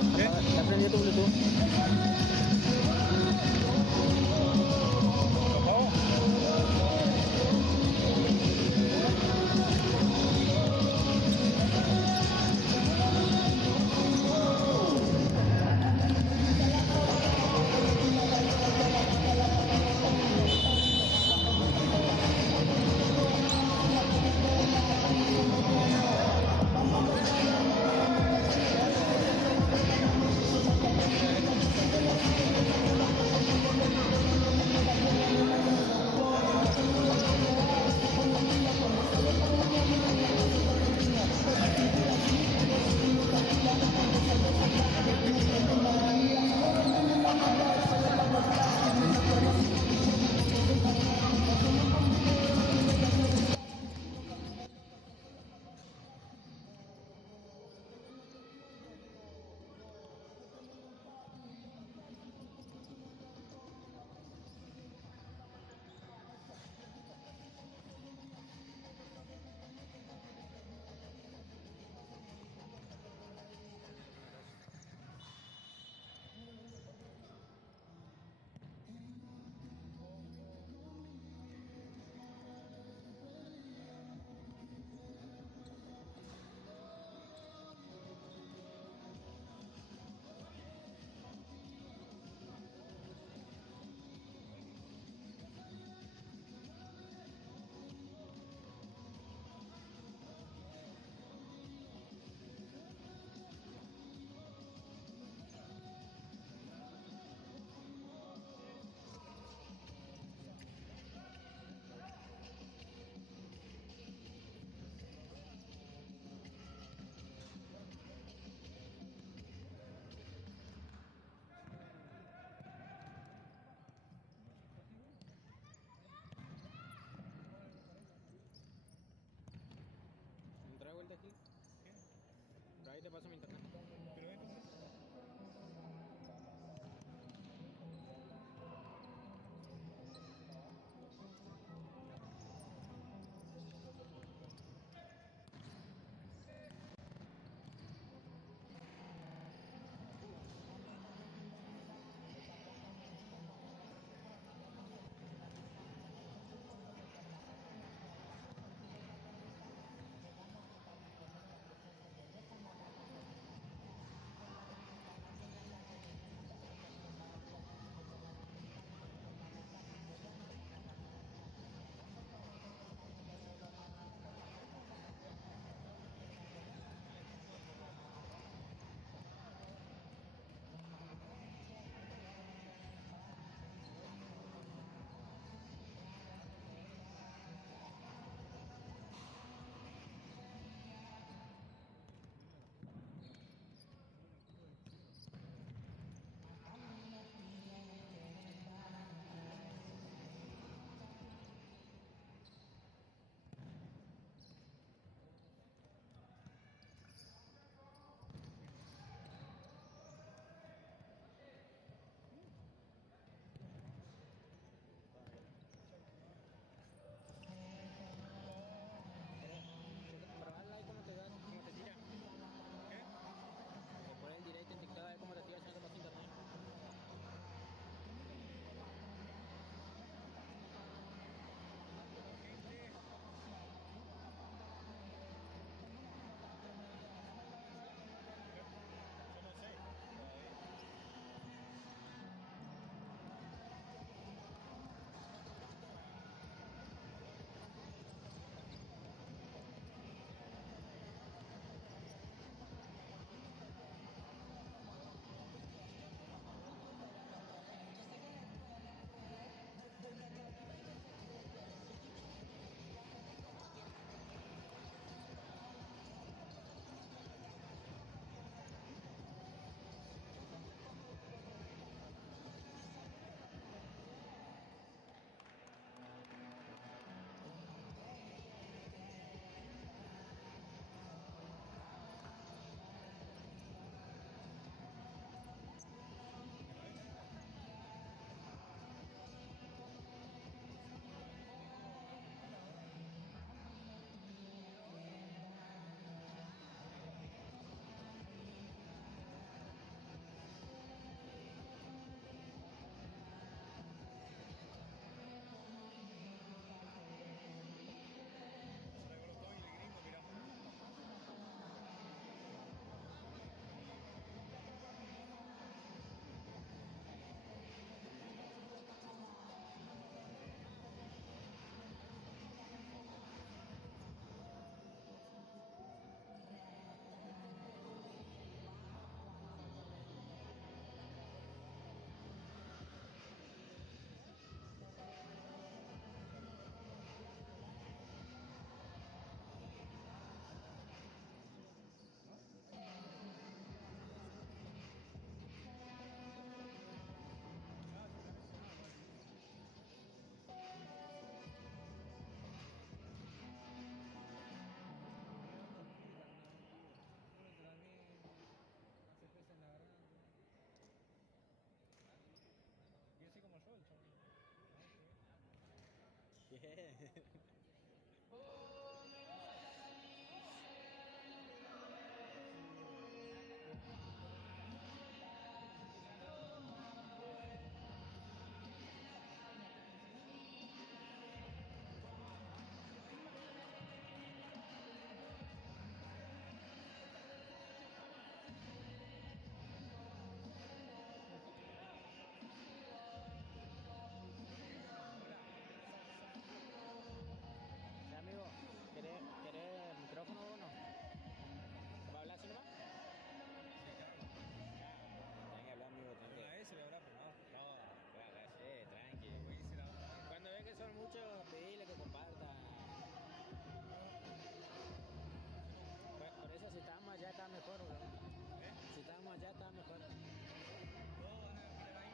¿Qué? ¿Te prendió tu Bluetooth? ¿Lo pago? ¿Un trago el de aquí? ¿Qué? Pero ahí te paso mi internet. ¿Pero ahí cómo es? Ya, amigo, ¿querés el micrófono o no? ¿Va a hablar así nomás? Tengo que hablar, amigo, tengo que... Una vez se le habrá frenado. No, tranqui. Como dice la otra. Cuando ven que son muchos, pedile que compartan. Por eso si estábamos allá está mejor, bro. Si estábamos allá está mejor. Todos van a poner ahí.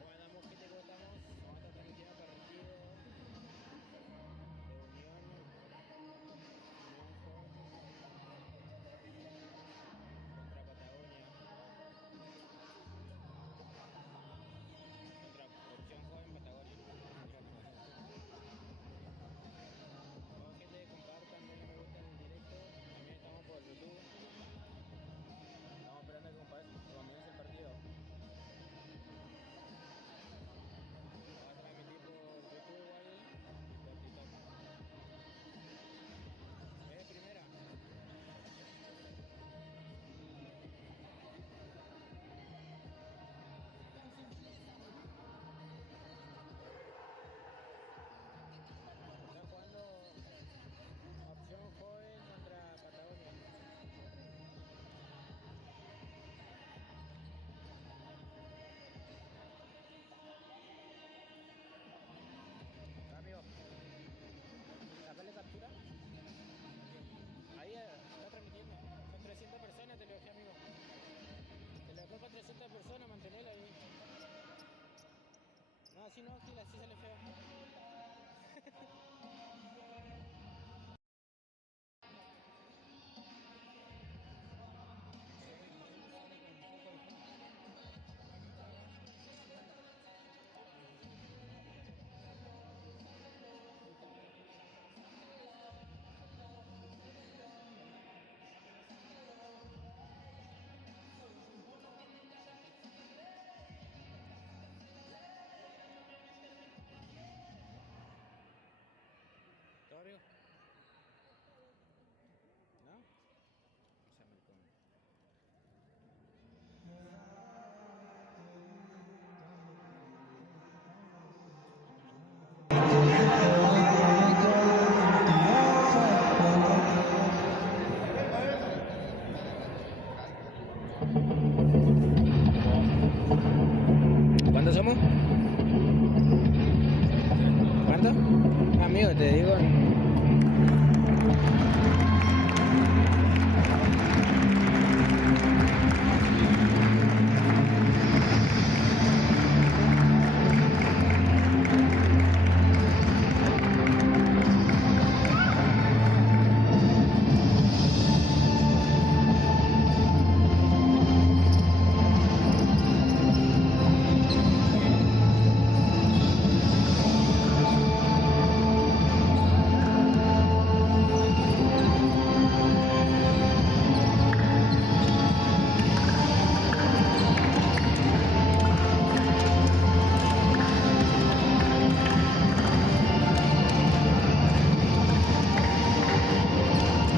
Bueno, mosquete, ¿cómo estamos? Vamos a estar transmitiendo partido de contra Patagonia. Contra Opción Joven Patagonia. Bueno, gente, compartan, denle me gusta en el directo. También estamos por YouTube. Estamos esperando a que comience el partido. Vamos a transmitir por YouTube igual y por TikTok. Es de primera. Está jugando Opción Joven contra Patagonia. Amigo, ¿sacarle captura? Ahí está transmitiendo. Son 300 personas, te lo dejé, amigo. Te lo dejé con 300 personas, mantenerla ahí. No, así no, Gil, así sale feo. ¿Todo, amigo? ¿No? O sea, maricón. ¿Cuántos somos? ¿Cuántos? Amigo, te digo.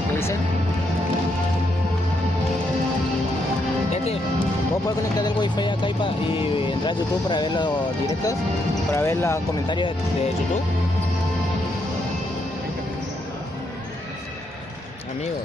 ¿Qué dice? ¿Vos podés conectar el wifi acá y entrar a YouTube para ver los directos? Para ver los comentarios de YouTube. Amigo.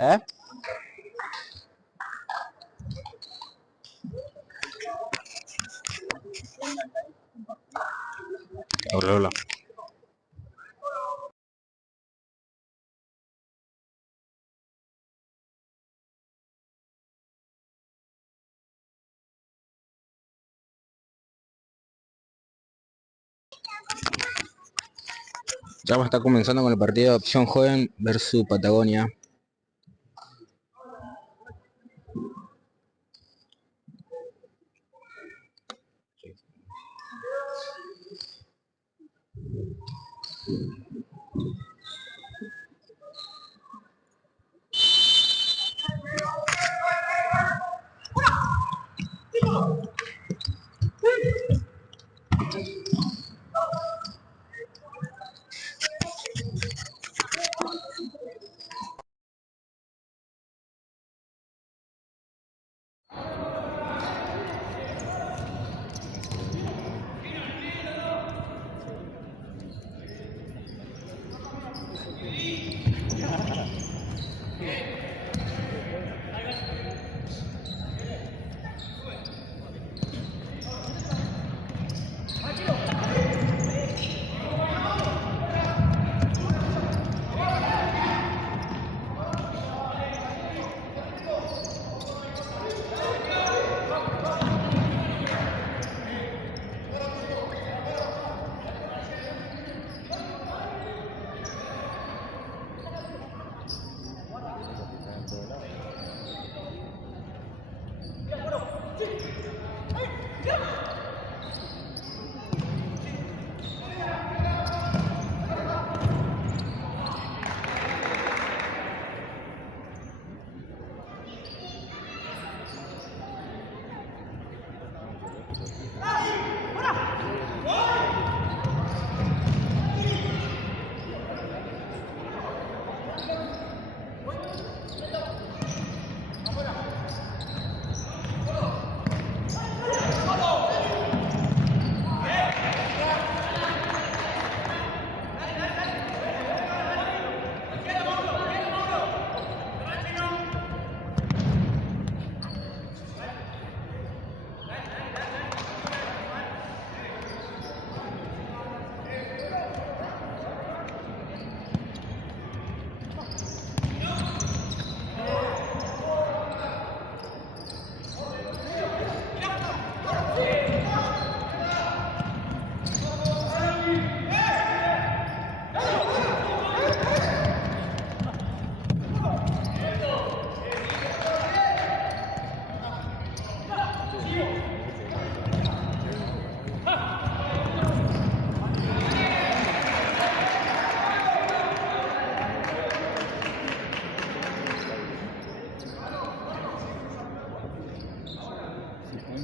¿Eh? Hola, hola. Ya va a estar comenzando con el partido de Opción Joven versus Patagonia.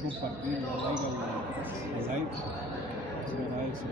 Compartir la live, se lo agradece.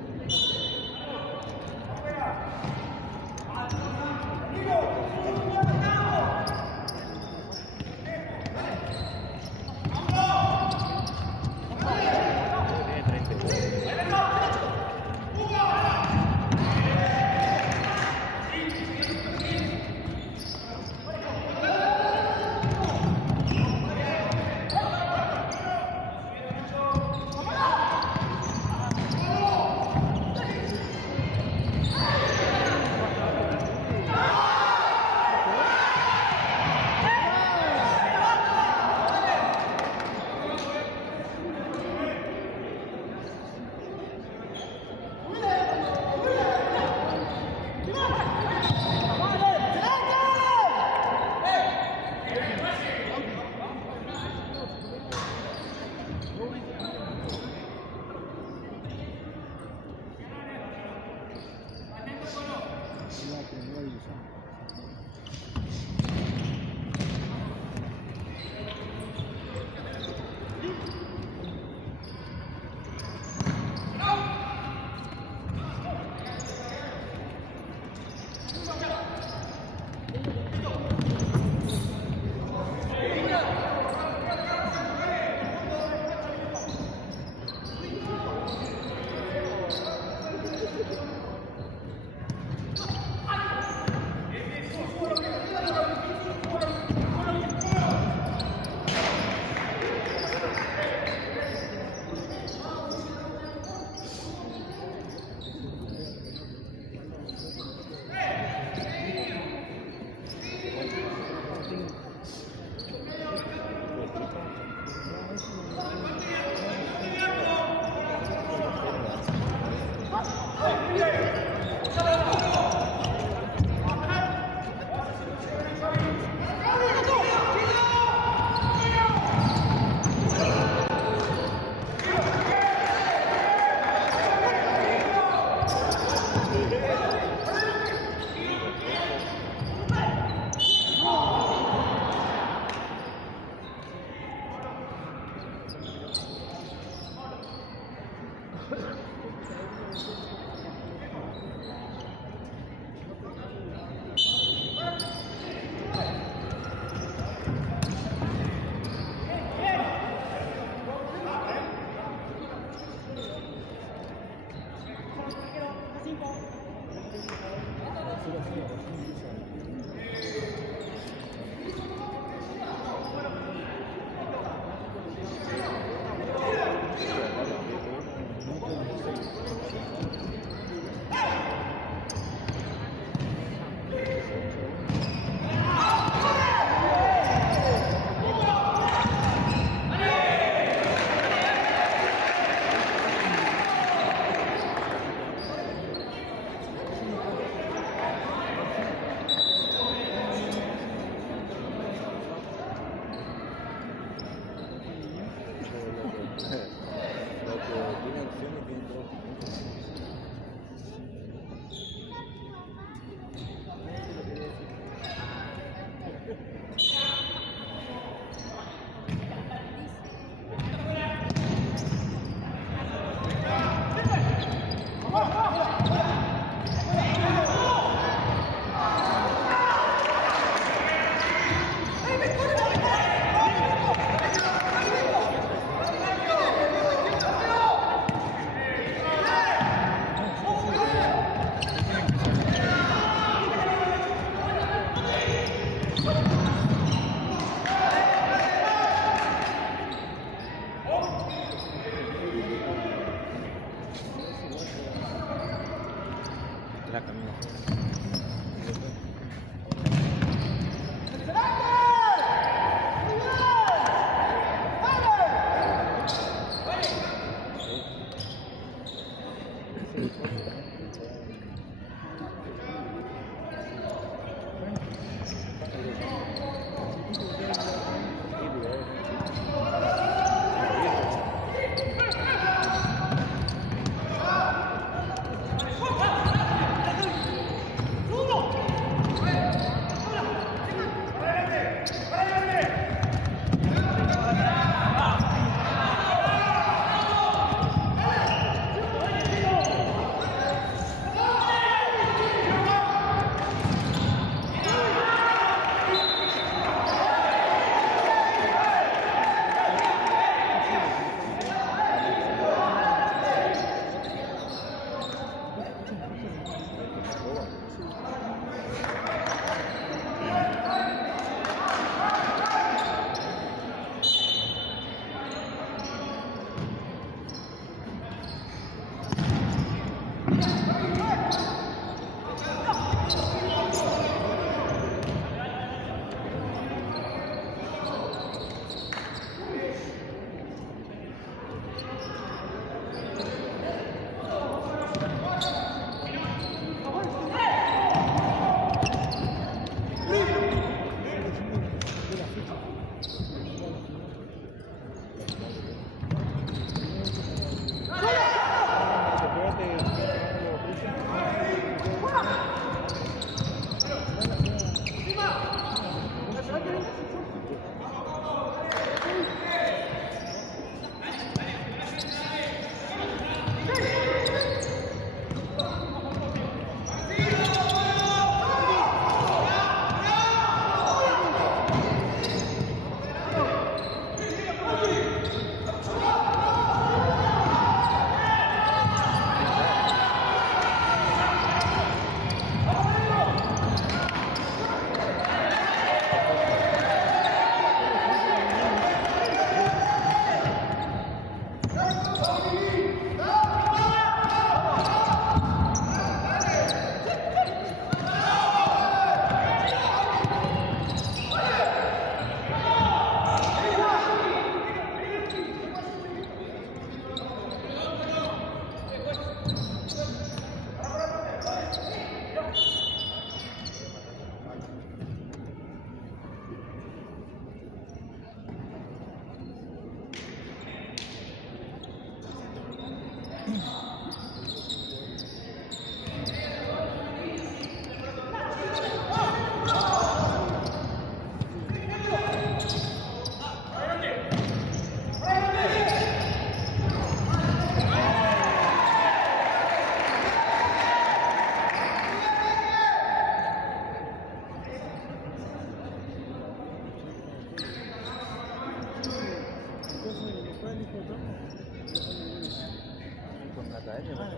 Terrible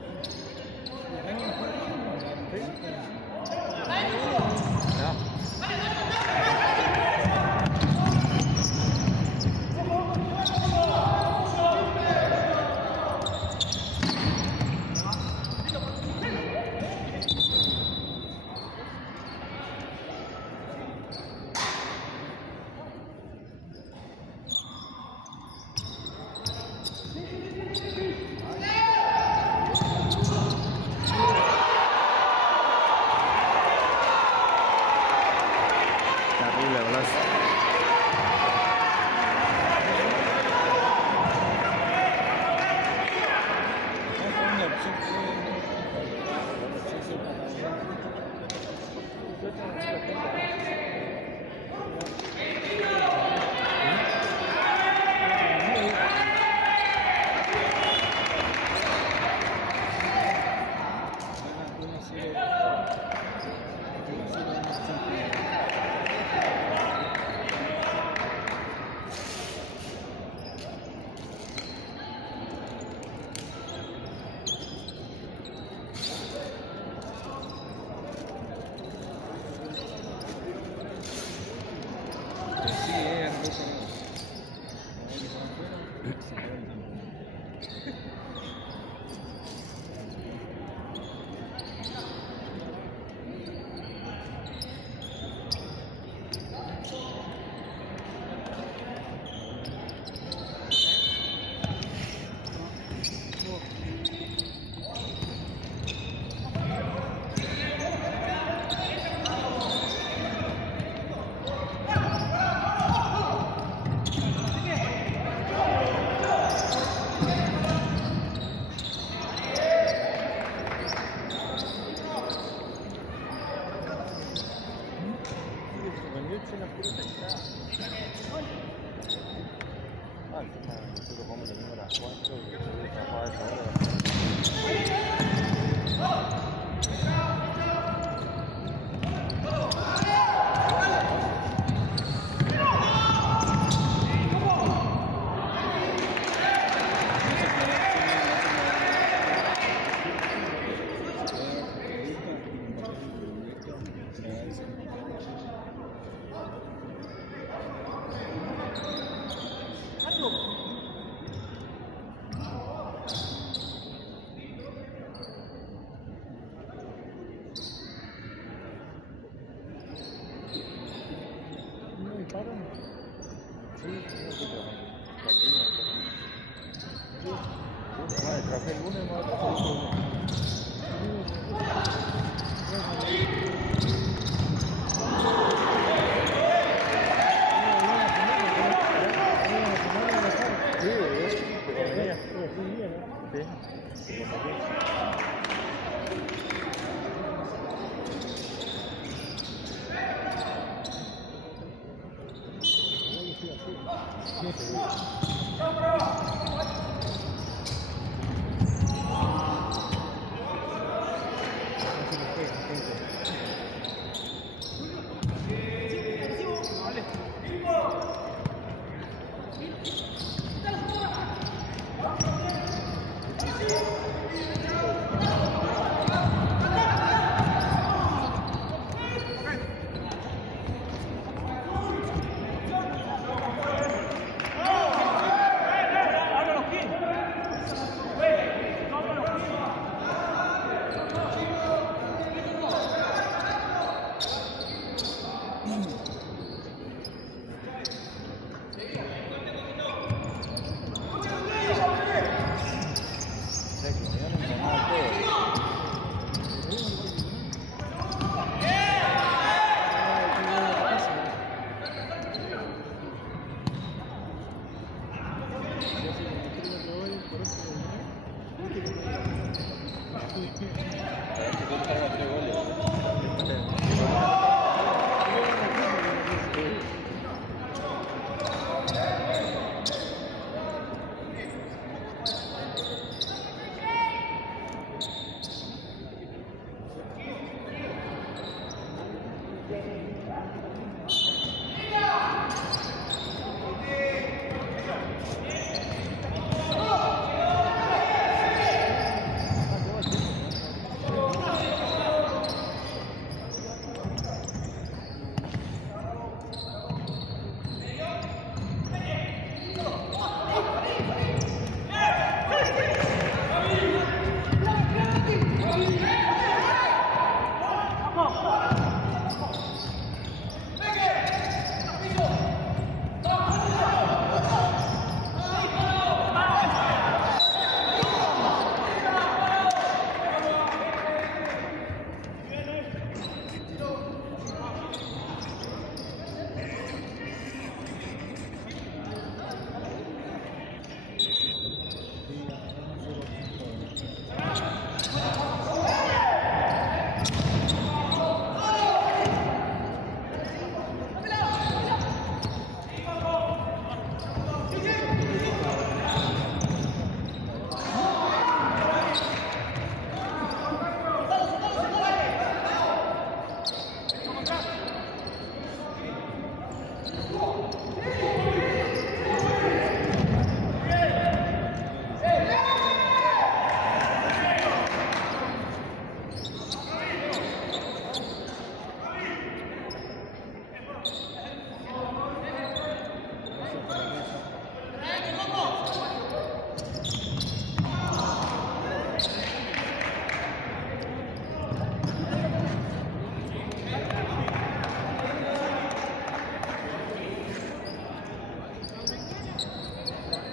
golazo.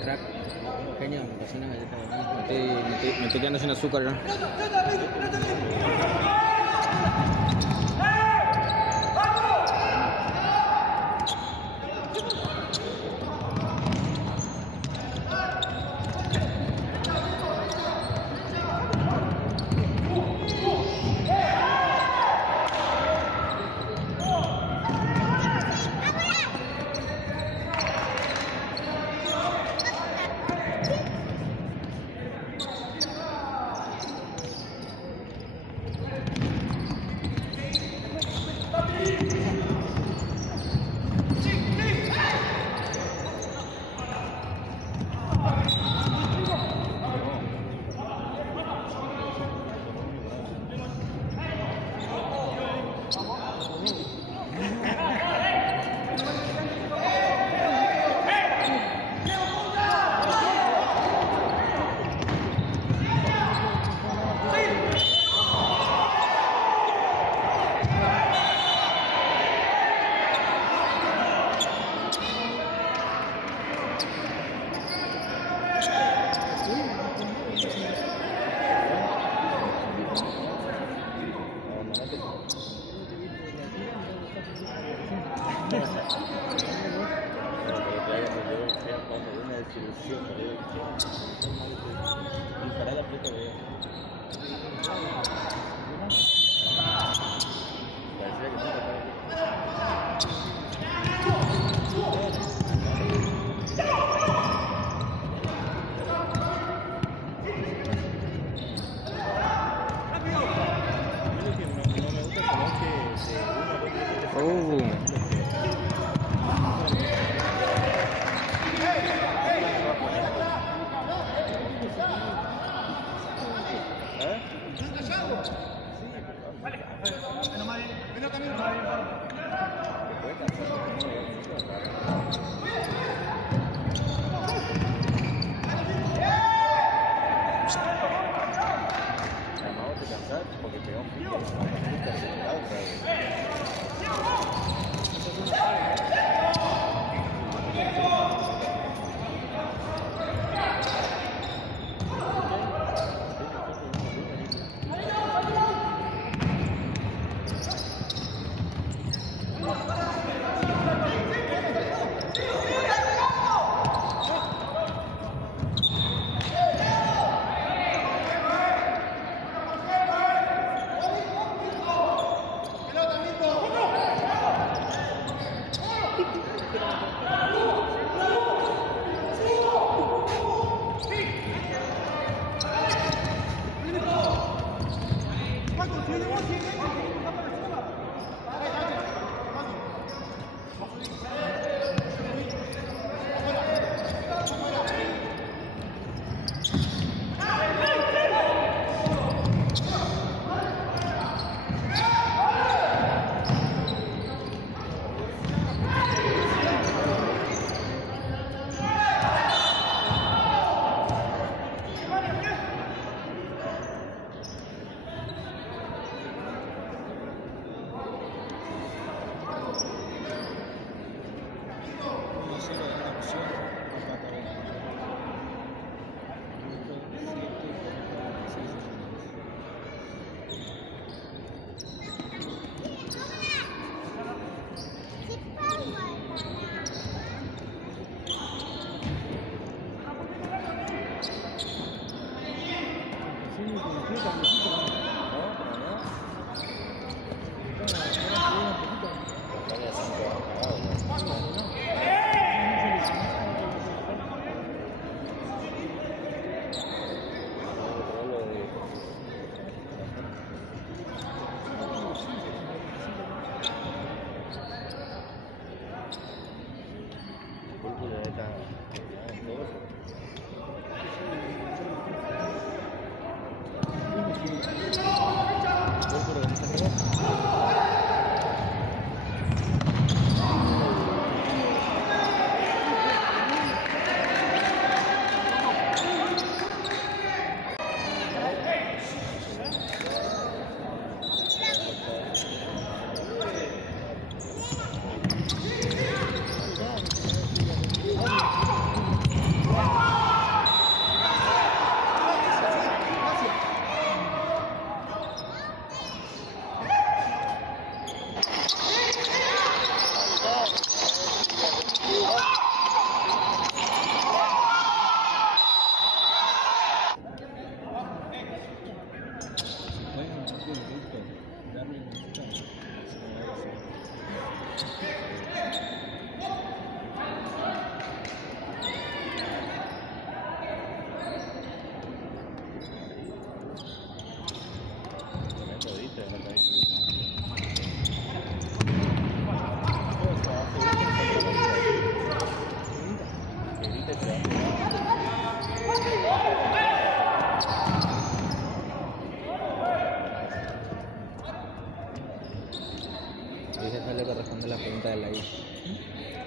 Crack. Pequeño, me cocina galleta de maíz. Me estoy quedando sin azúcar, ¿no?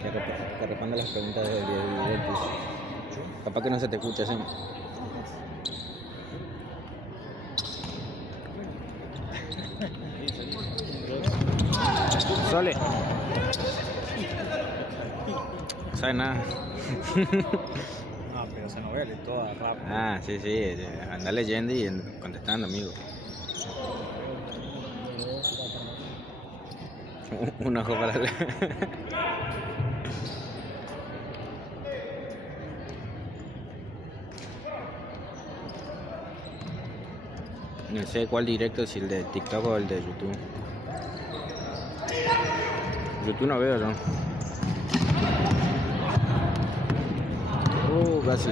Que responda las preguntas del directo. Capaz que no se te escucha, ¿sí? Sole. No sabe nada. No, pero esa novela y toda rápido. Ah, sí, anda leyendo y contestando, amigo. Un ojo para la... No sé cuál directo, si el de TikTok o el de YouTube. YouTube no veo, ¿no? Casi.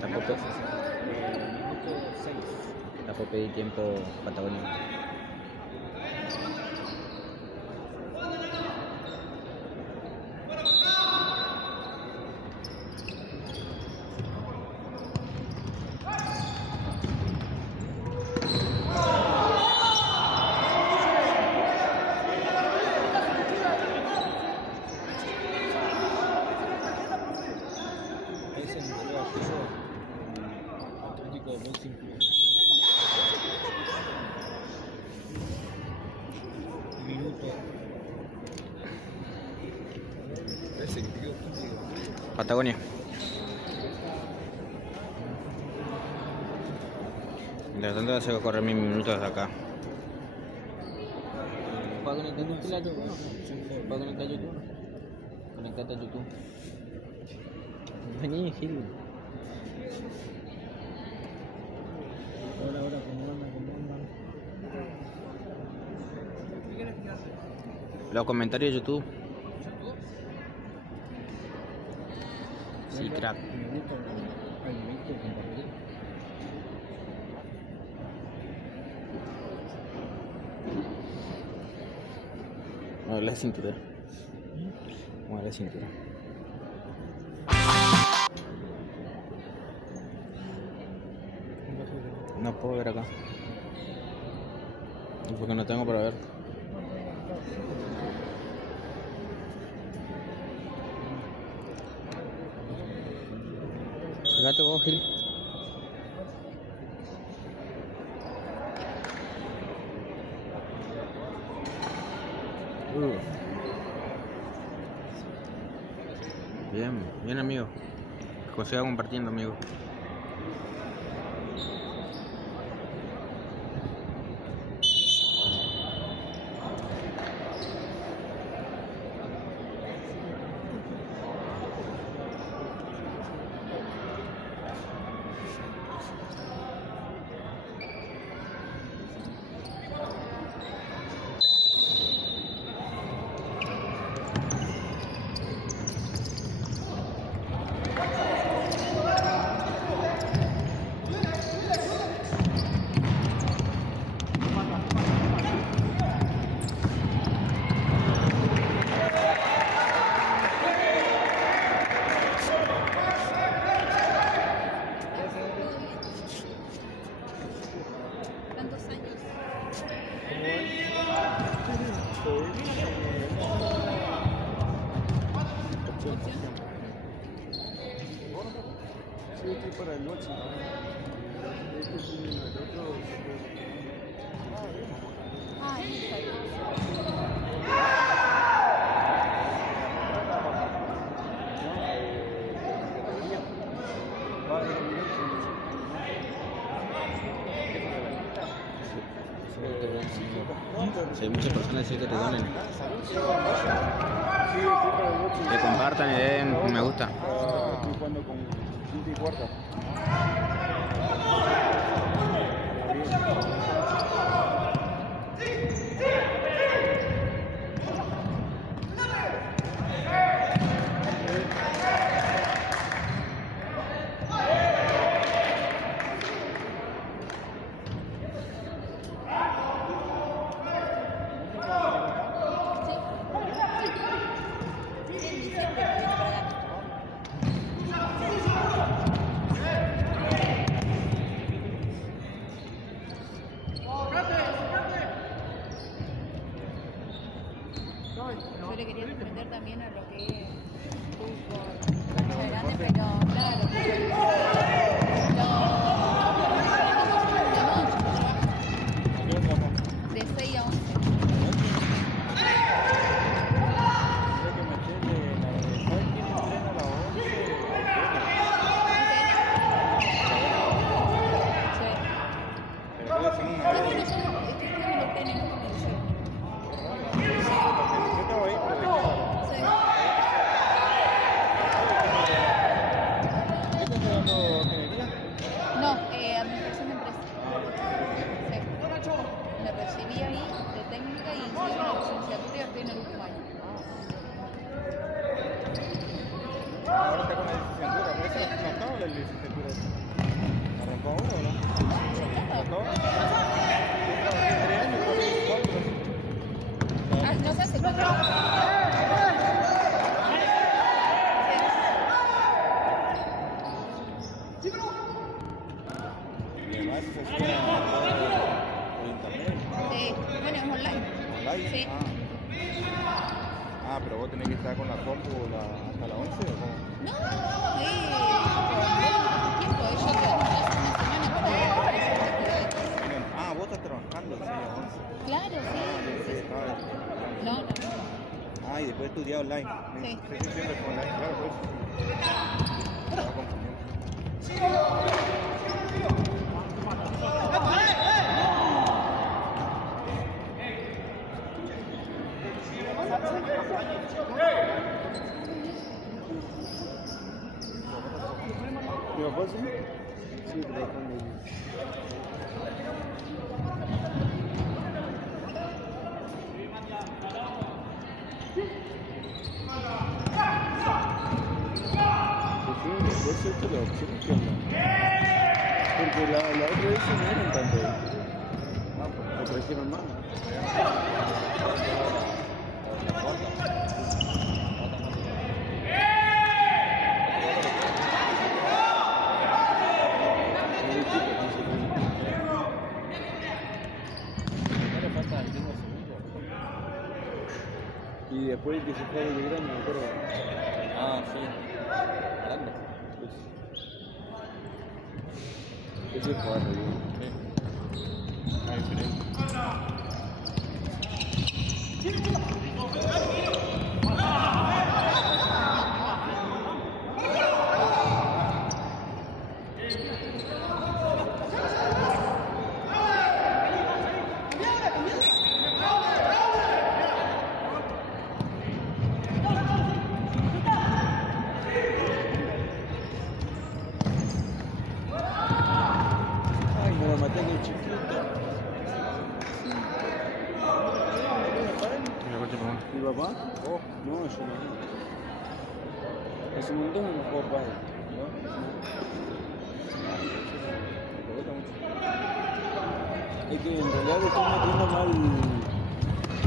Tampoco pedí tiempo Patagonia. Patagonia. Mientras tanto tengo que correr mis minutos desde acá. ¿Puedo conectarte a YouTube? ¿Puedo conectar a YouTube? Conectate a YouTube. Vení, Gil. Ahora, Los comentarios de YouTube. Sí, crack. Mueve la cintura. Mueve la cintura. No puedo ver acá. Porque no tengo para ver. Fíjate vos, Gil. Bien amigo. José va compartiendo, amigo. Para el 8. Si hay muchas personas que te donen, que compartan y den me gusta. Estoy jugando con quinta y cuarta. la licenciatura? ¿Arrancó ahora o no? ¿Arrancó? ¿Tiene 3 años? 4 años. Ah, no sé, hace 4 años. Y además se hacía por internet. Sí, bueno, es online. ¿Online? Sí. Ah, pero vos tenés que estar con la compu hasta la 11 o cómo? No, tiempo, yo hace una semana para Ah, vos estás trabajando el 6 a 11. Claro, sí. No, no. Ah, y después estudiar online. Sí. Sí, siempre fue online, claro, por eso. Estaba confundiendo. ¿Mi papá sí? Sí, trabajando ahí. ¿Es cierto la opción que onda? Porque la otra vez no eran tanto. Lo trajeron más. Y después que se fue de grande, me acuerdo. Ah, sí. Grande. Ese es cuadro, Sí. Ah, diferente. Ay, me la maté de chiquito. ¿Mi papá? Oh, no, yo no. Hace un montón que no juego padre. ¿No? Me gusta mucho. Es que en realidad le estoy metiendo mal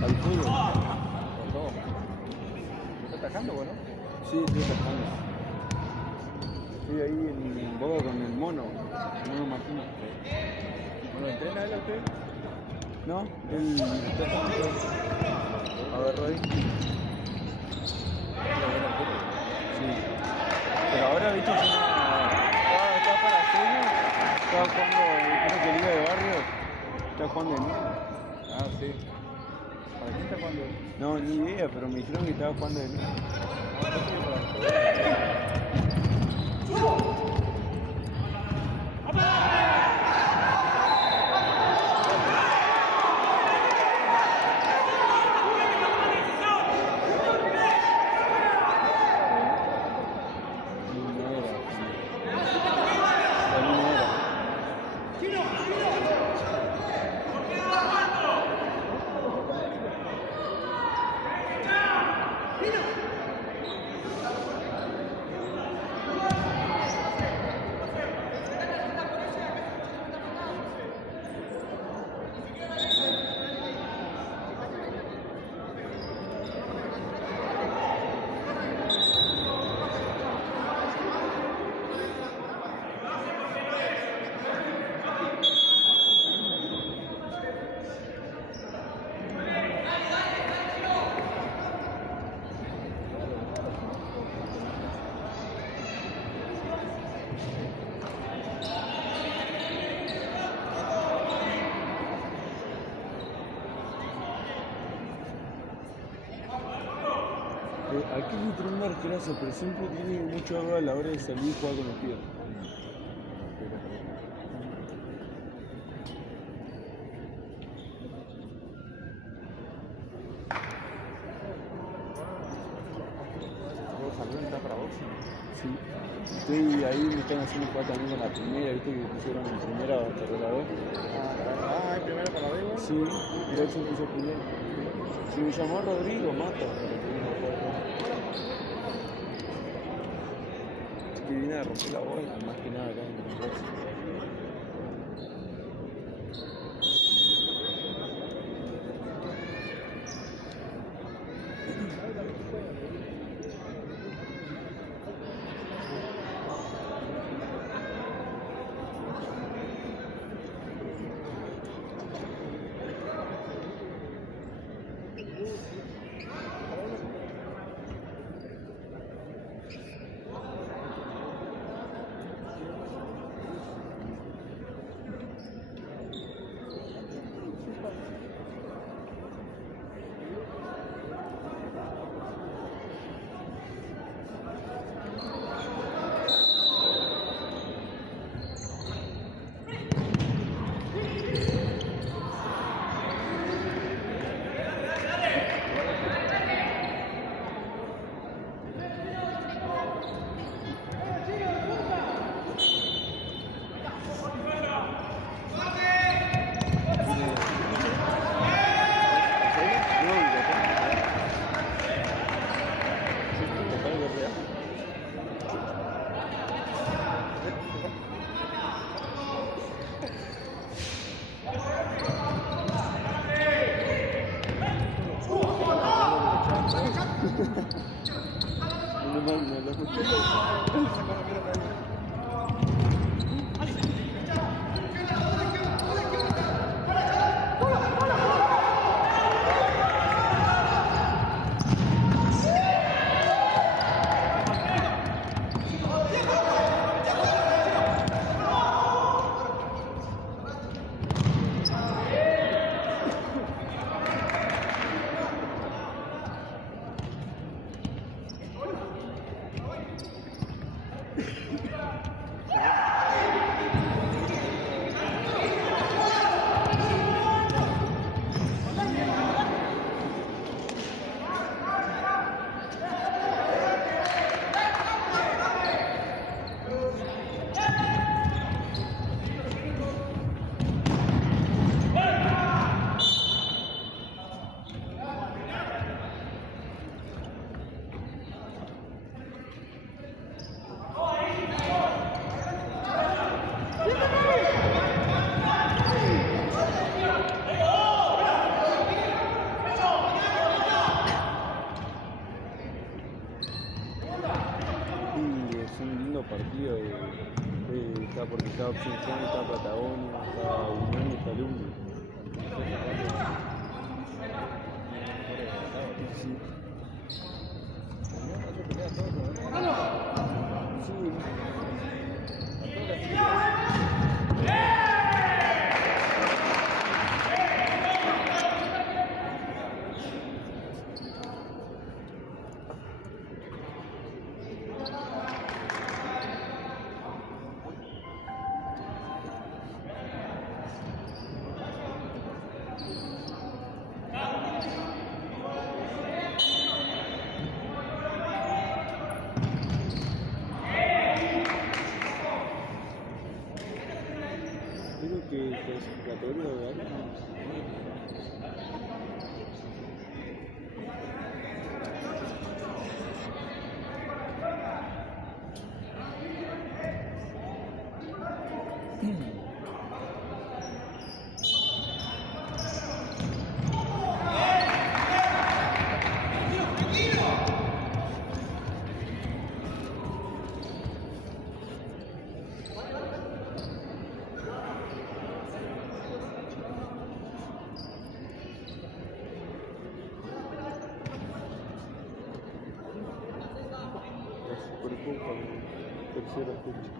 al fútbol. Con todo. ¿Estás atajando, bueno? Sí, estoy atajando. Estoy ahí en Boga con el mono Martínez. ¿No lo entrena él a usted? No, él está atajando. Agarró ahí. Sí. Pero ahora, viste, está para hacerlo. Estaba jugando, creo que Liga de Barrio. Está jugando en mí. Ah, sí. ¿Para quién está jugando? No, ni idea, pero me dijeron que estaba jugando de mí. Aquí es un marcazo, pero siempre tiene mucho agua a la hora de salir y jugar con los pies. ¿Vos salieron para vos? Sí. Estoy ahí, me están haciendo jugar también con la primera, viste que pusieron en primera para la vez. Ah, ¿en primera para la vez? Sí, y él se puso primero. Si me llamó Rodrigo, mata. que viene a romper la bola. Más que nada acá en el partido está porque está Opción Juan, está Patagonia, está Unión y está Lumbre. Sí. Creo que clasificatorio de algo. Supercopa, tercera fecha.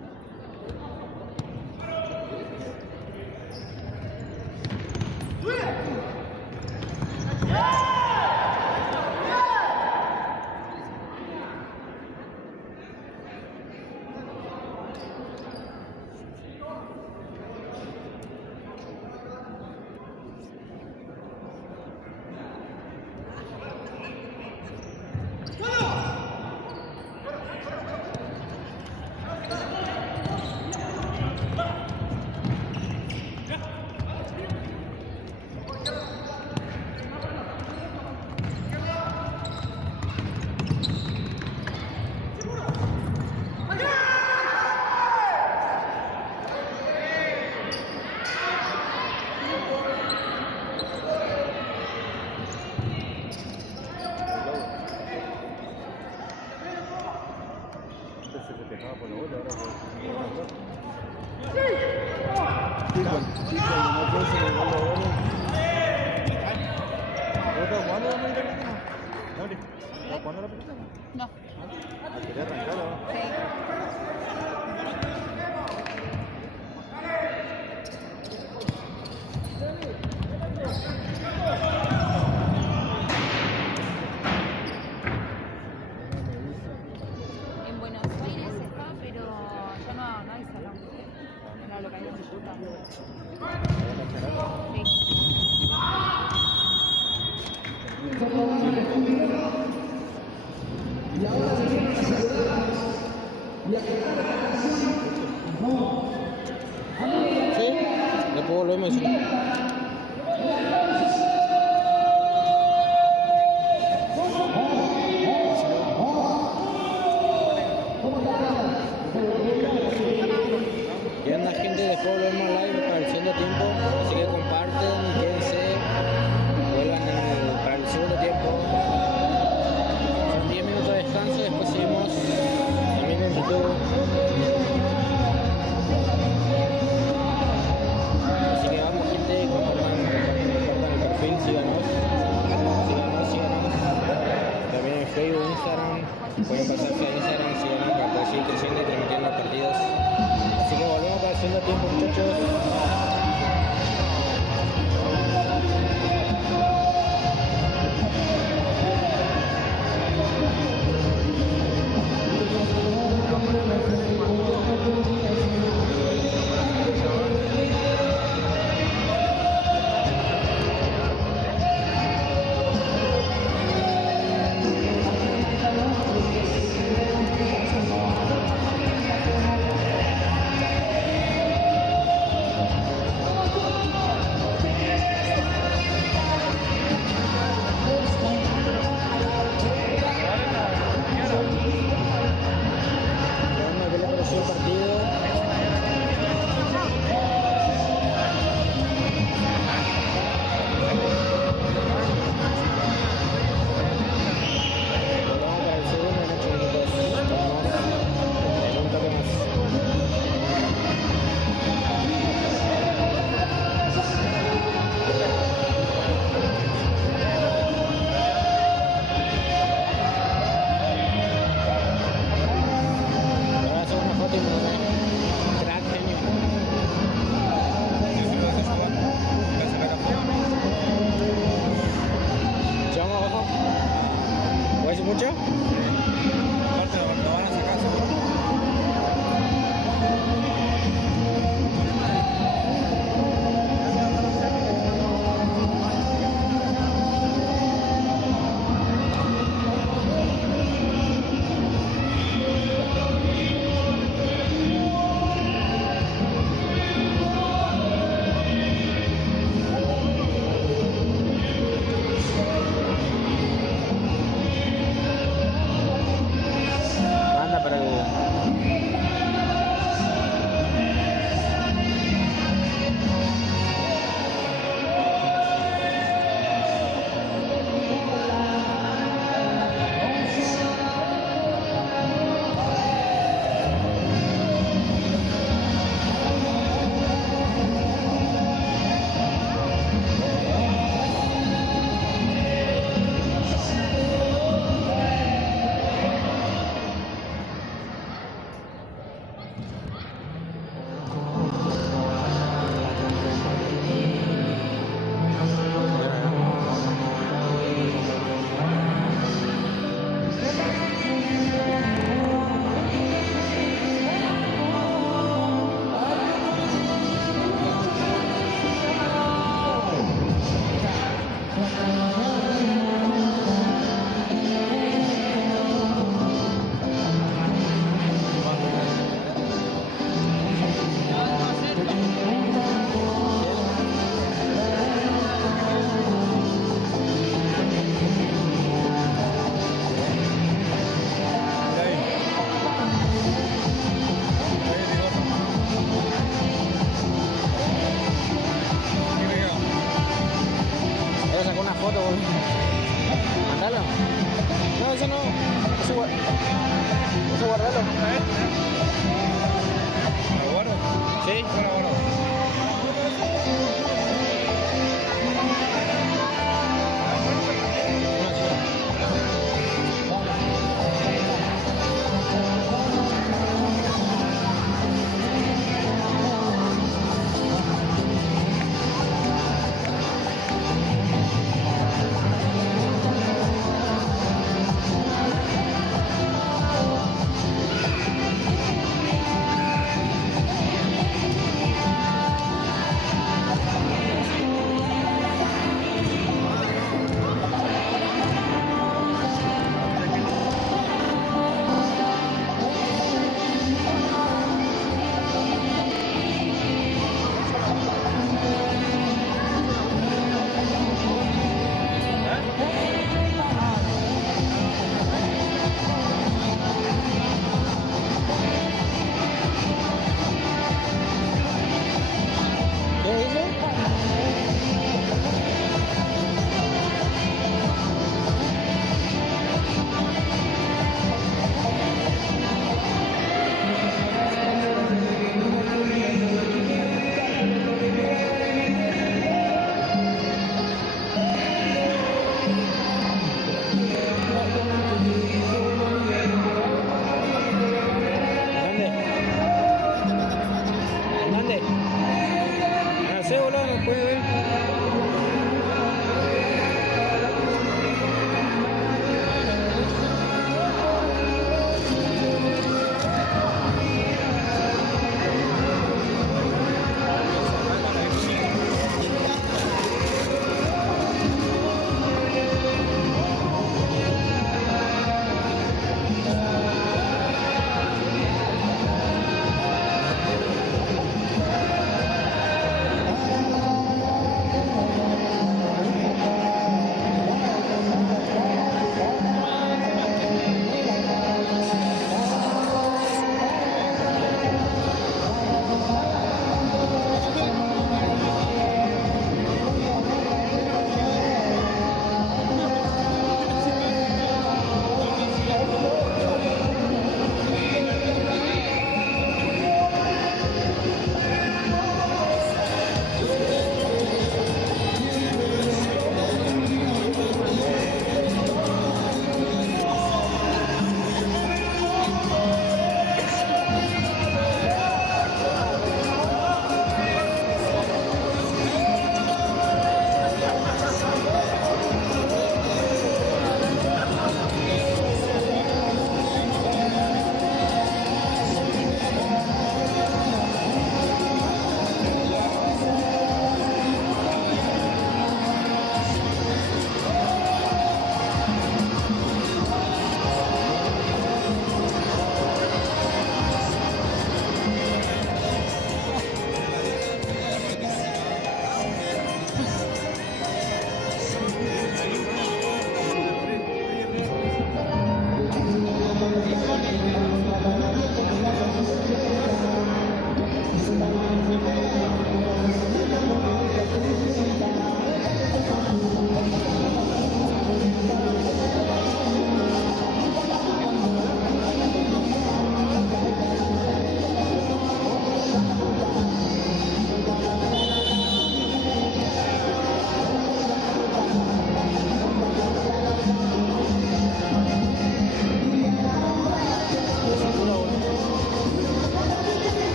Ah, por la bola, ahora por no puede ser el gol de ahora. ¿No está jugando la pelota? No, ¿está jugando la pelota? No. La quería arrancar ahora. Sí. En Buenos Aires está, pero ya no hay salón. Era lo que habían disputado. Sí. Sí, después volvemos y sí. ¿Qué onda, gente? Después volvemos al live para el segundo tiempo, así que comparten, quédense, vuelvan para el segundo tiempo. Son 10 minutos de descanso, después seguimos en mi YouTube. Así que vamos, gente, compartan el perfil, síganos. También en Facebook, Instagram, pueden pasarse a Instagram, síganos para poder seguir creciendo y transmitiendo los partidos. Así que volvemos para el segundo tiempo, muchachos.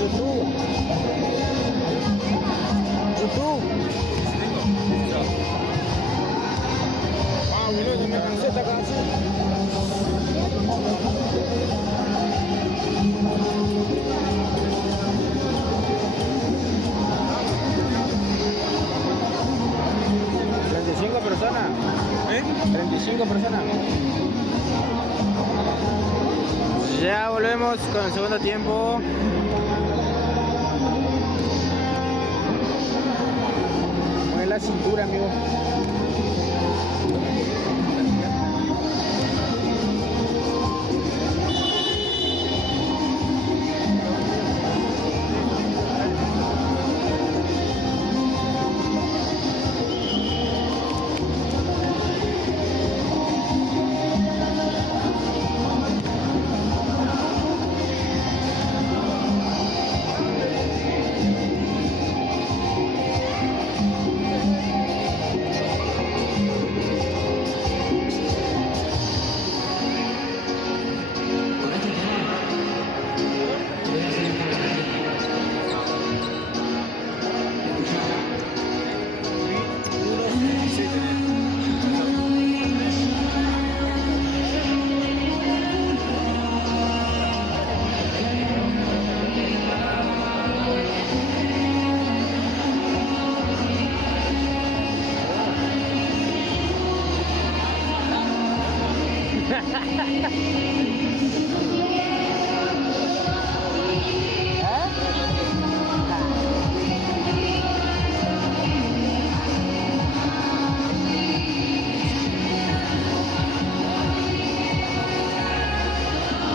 YouTube. YouTube. Ah, boludo, ya me cansé esta canción. ¿35 personas? ¿Eh? 35 personas. Ya volvemos con el segundo tiempo. Mueve la cintura, amigo.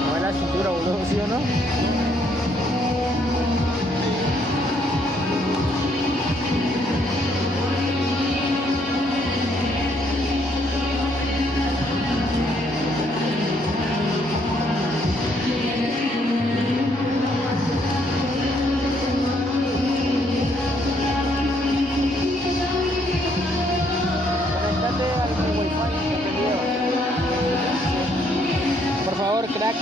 Mueve la cintura, boludo, ¿sí o no? Conectate al Wi-Fi entendido. Por favor, crack.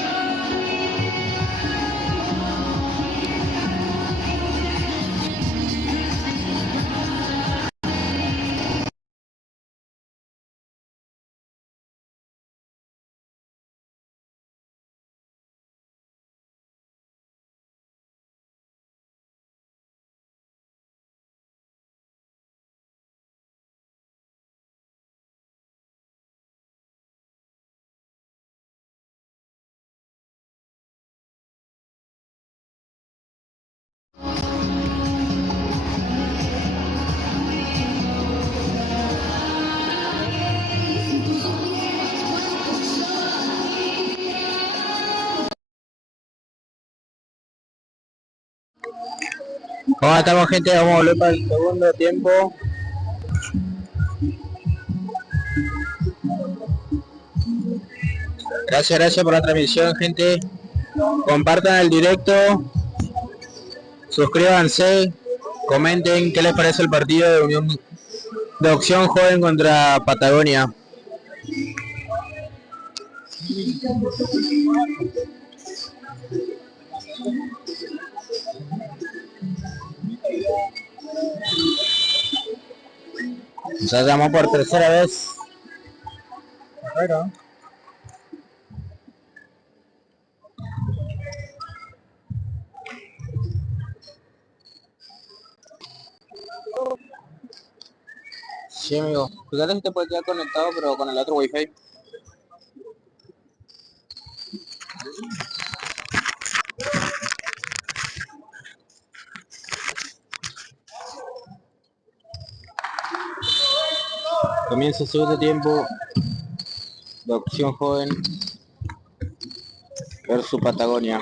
¿Cómo estamos, gente? Vamos a volver para el segundo tiempo. Gracias por la transmisión, gente. Compartan el directo, suscríbanse, comenten qué les parece el partido de Unión de Opción Joven contra Patagonia. Ya llamó por tercera vez. Bueno. Sí, amigo. Fíjate si te puedes quedar conectado, pero con el otro wifi. Comienza el segundo tiempo de Opción Joven versus Patagonia.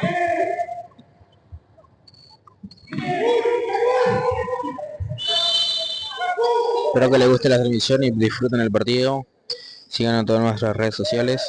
Espero que les guste la transmisión y disfruten el partido. Sigan en todas nuestras redes sociales.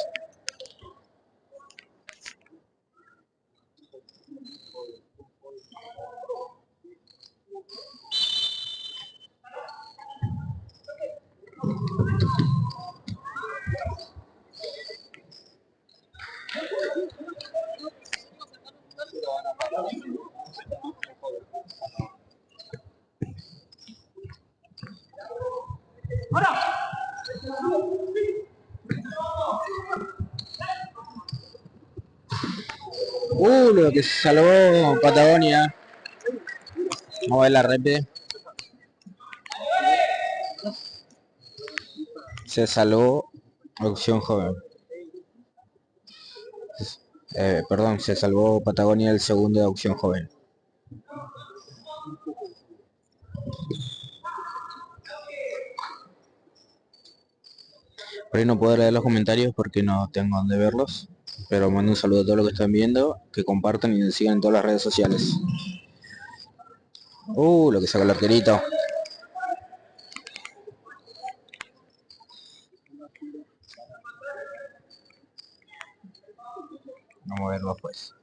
Lo que se salvó Patagonia. Vamos a ver la repe. Se salvó Opción Joven. Perdón, se salvó Patagonia el segundo de Opción Joven. Por ahí no puedo leer los comentarios porque no tengo dónde verlos. Pero mando un saludo a todos los que están viendo, que compartan y nos sigan en todas las redes sociales. Lo que sacó el arquerito. Vamos a verlo pues.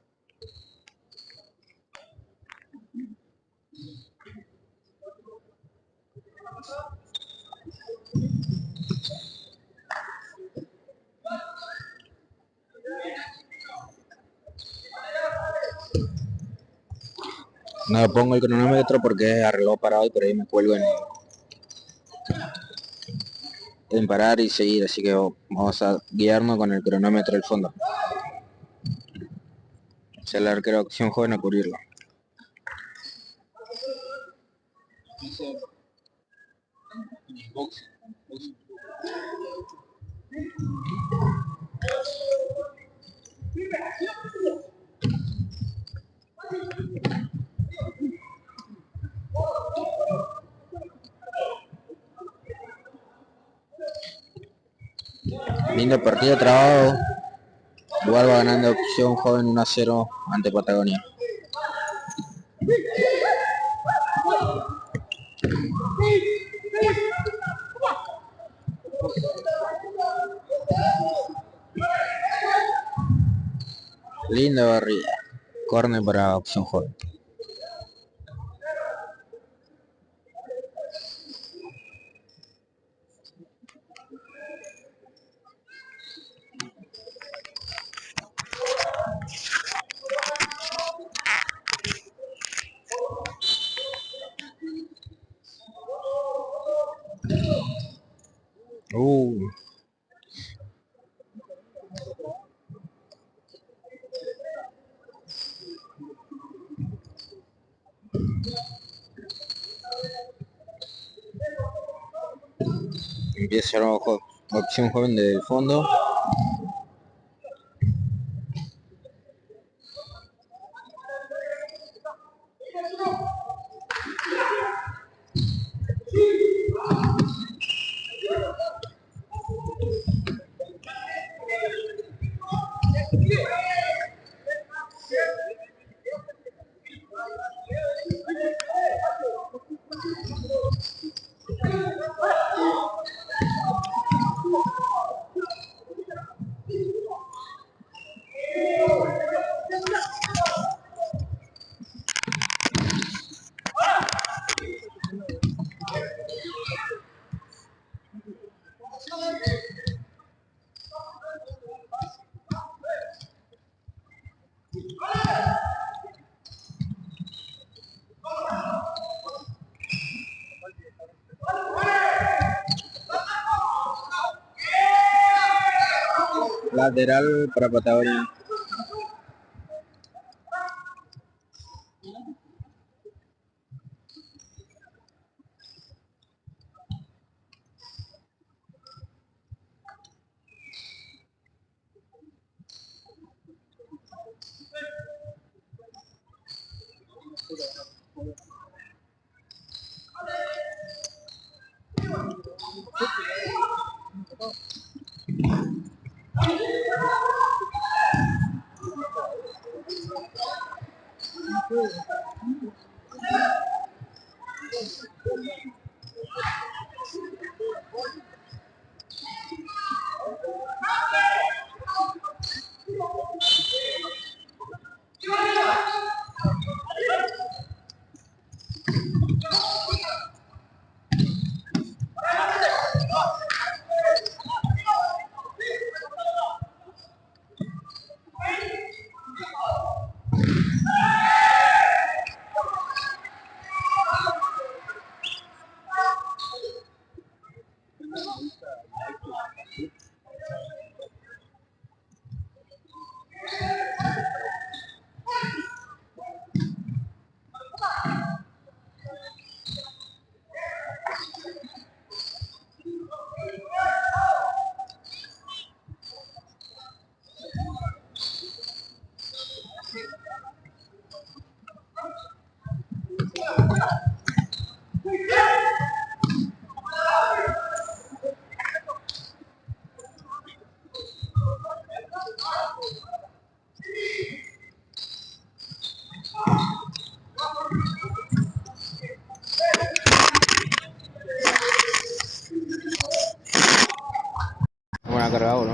No pongo el cronómetro porque es a reloj parado y por ahí me cuelgo en parar y seguir, así que vamos a guiarnos con el cronómetro del fondo. Es el arquero de Opción Joven a cubrirlo. Lindo partido trabado. Igual va ganando Opción Joven 1-0 ante Patagonia. Linda barrida. Corner para Opción Joven. Empieza la Opción Joven del fondo. Lateral para Patagonia. nada cargado, ¿no?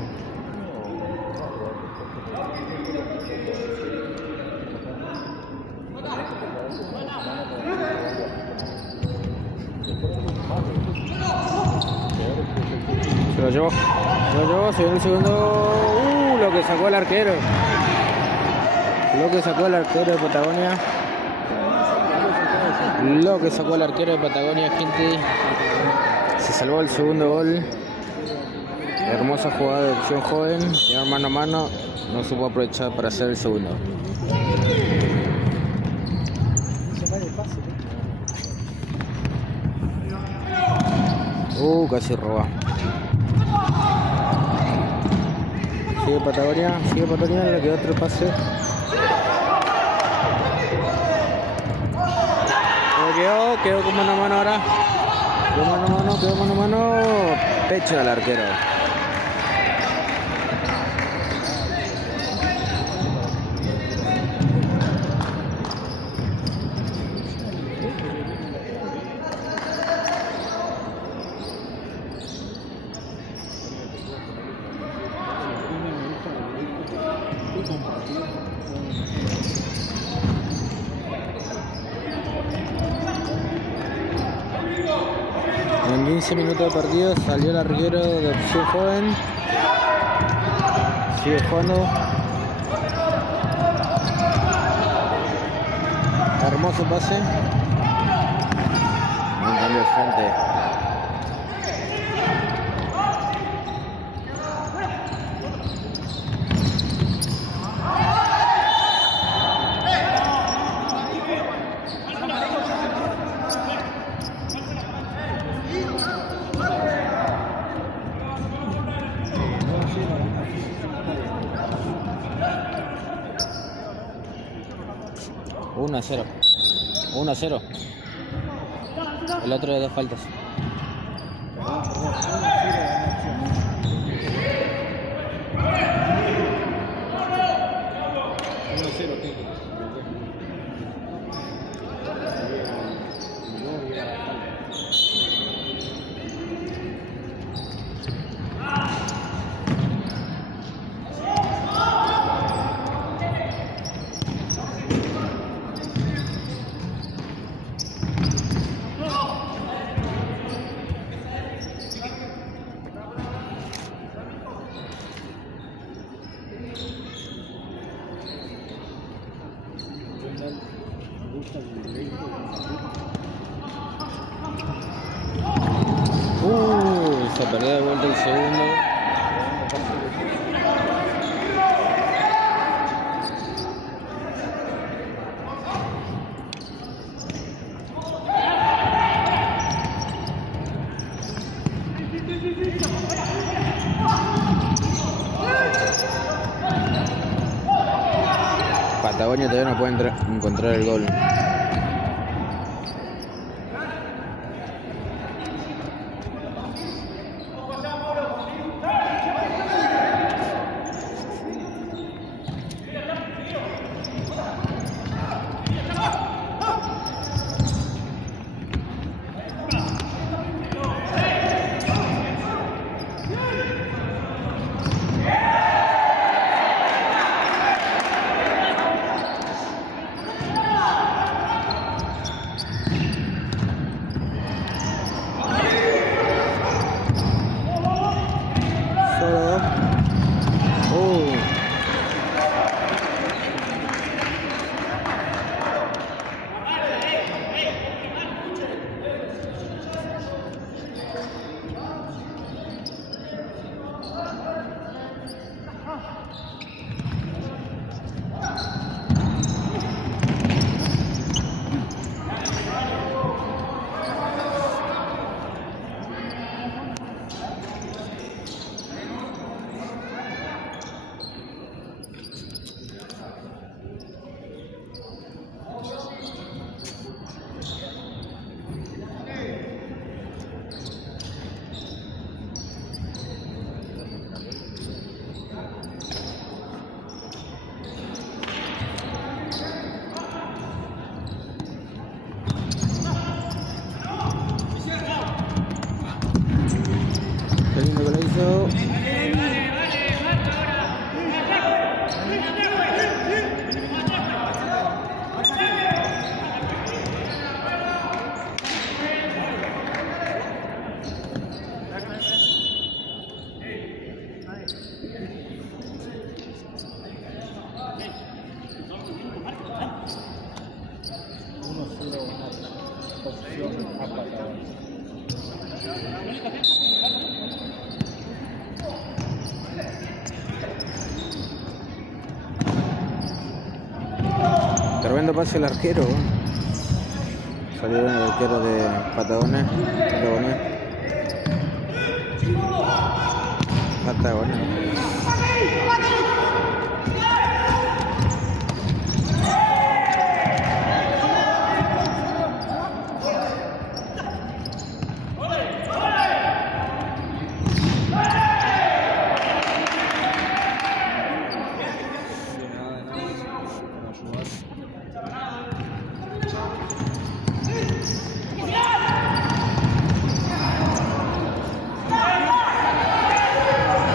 Se lo llevó, se viene el segundo. Lo que sacó el arquero. Lo que sacó el arquero de Patagonia. Lo que sacó el arquero de Patagonia, gente. Se salvó el segundo gol. Hermosa jugada de opción joven. Lleva mano a mano. No supo aprovechar para hacer el segundo. Casi roba. Sigue Patagonia, le quedó otro pase. Quedó con mano a mano ahora. Quedó mano a mano. Pecho del arquero. En 15 minutos de partido salió el arquero de opción joven. Sigue jugando. Hermoso pase. Un cambio de frente. Uno a 0. El otro de 2 faltas. Se perdió de vuelta el segundo. Patagonia todavía no puede encontrar el gol. Tremendo pase el arquero. Salió bien el arquero de Patagonia.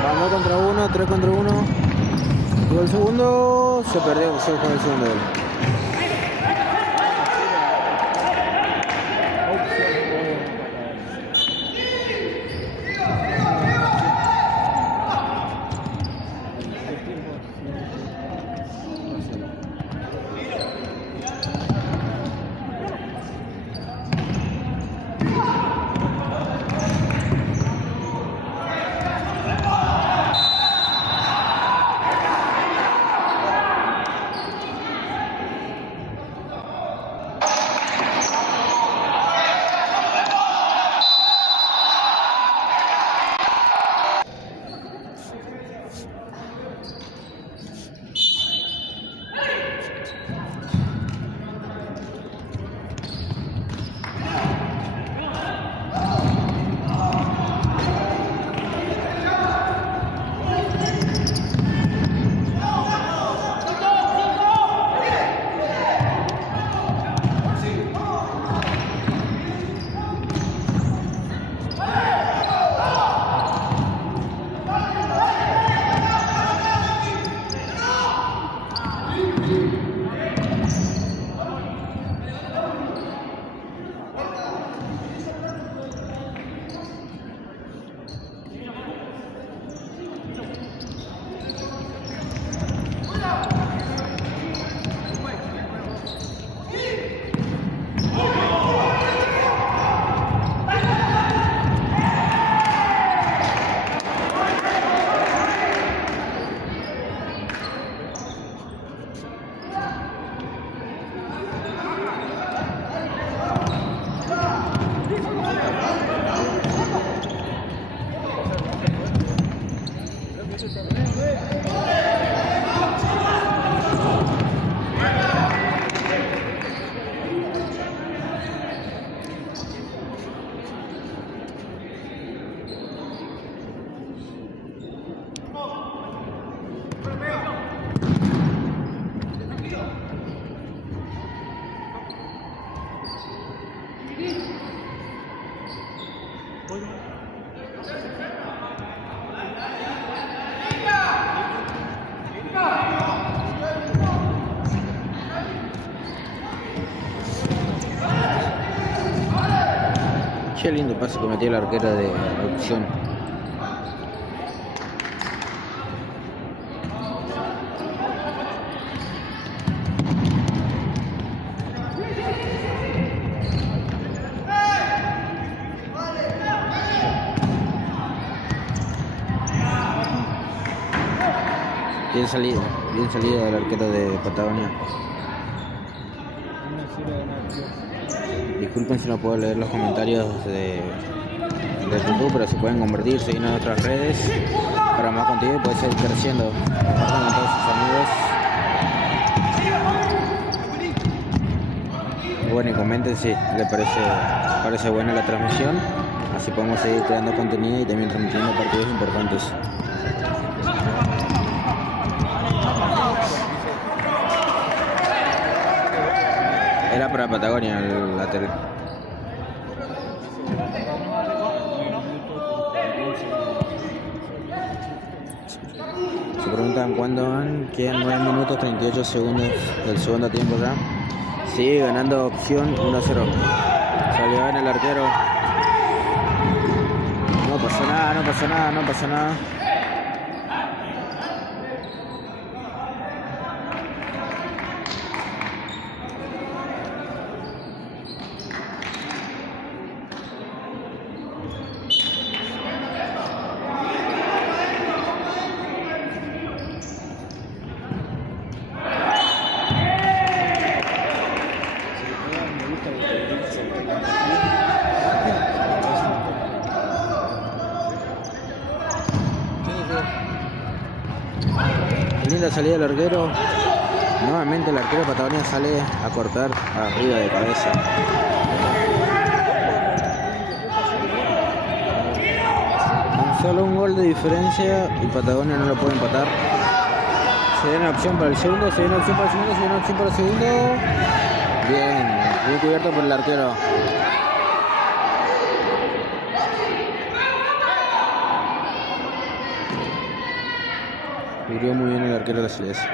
Vamos contra uno, 3 contra 1. Y el segundo se perdió, se fue el segundo gol. Qué lindo pase que metió el arquero de opción. Bien salido del arquero de Patagonia. Disculpen si no puedo leer los comentarios de YouTube, pero si pueden convertir, seguir en nuestras redes para más contenido y puede seguir creciendo. Compartan con todos sus amigos. Bueno, y comenten si les parece buena la transmisión. Así podemos seguir creando contenido y también transmitiendo partidos importantes. Era para Patagonia el lateral. Se preguntan cuándo van. Quedan 9 minutos 38 segundos del segundo tiempo ya. Sigue ganando opción 1-0. Salió bien el arquero. No pasa nada. Linda salida del arquero. Nuevamente el arquero de Patagonia sale a cortar arriba de cabeza. Con solo un gol de diferencia y Patagonia no lo puede empatar. Se viene opción para el segundo, se viene opción para el segundo, se viene opción para el segundo. Bien cubierto por el arquero. Cubrió muy bien el arquero de Celeste.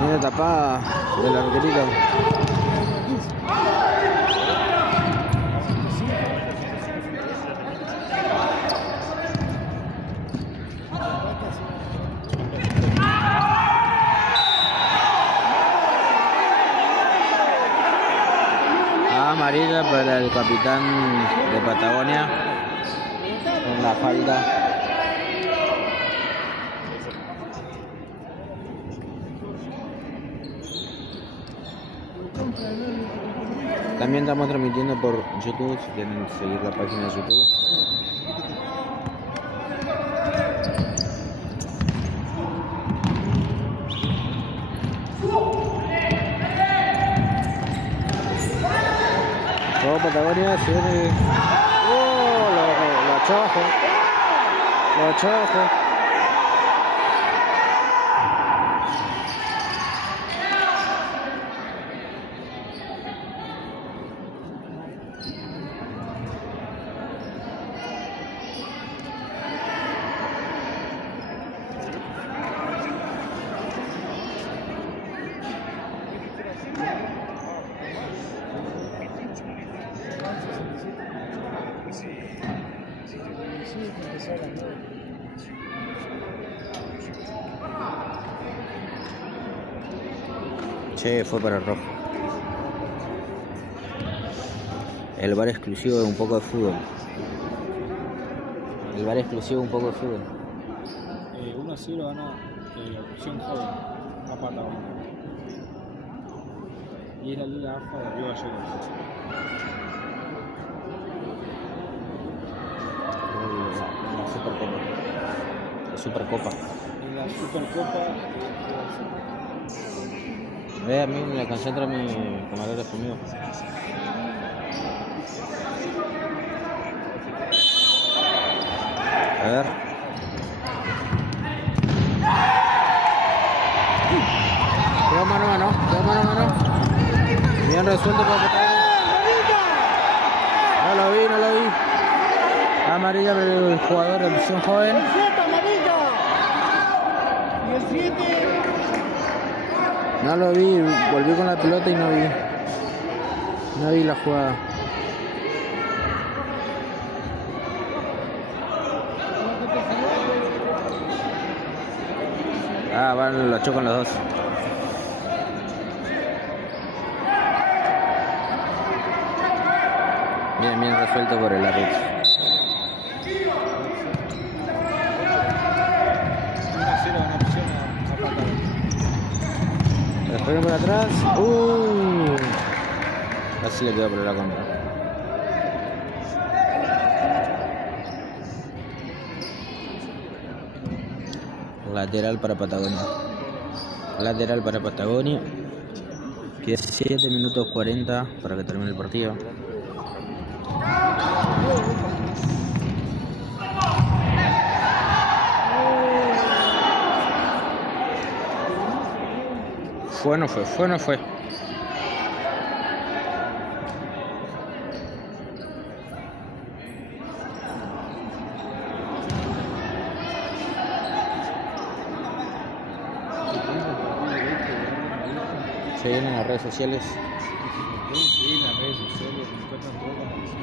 Mira tapada del arquerito. Amarilla para el capitán de Patagonia con la falta. También estamos transmitiendo por YouTube, si quieren seguir la página de YouTube. Todo Patagonia se viene. Lo chojo. Che, fue para el rojo. El bar exclusivo de un poco de fútbol. 1-0 gana Opción Joven a Patagonia. Y es la Liga AFA de Río Gallegos. La Supercopa. En la Supercopa. A mí me la concentra mi camarógrafo mío. A ver. Quedó mano a mano. Bien resuelto para Patagonia. No lo vi. Amarilla para el jugador de Opción Joven. Y el 7. No lo vi, volví con la pelota y no vi la jugada. Lo chocan los dos. Bien resuelto por el árbitro. 1-0 gana Opción a Patagonia. Después por atrás. Casi le quedó por la contra. Lateral para Patagonia. Queda 7 minutos 40 para que termine el partido. Fue o no fue. Se vienen las redes sociales. Sí, las redes sociales encuentran todo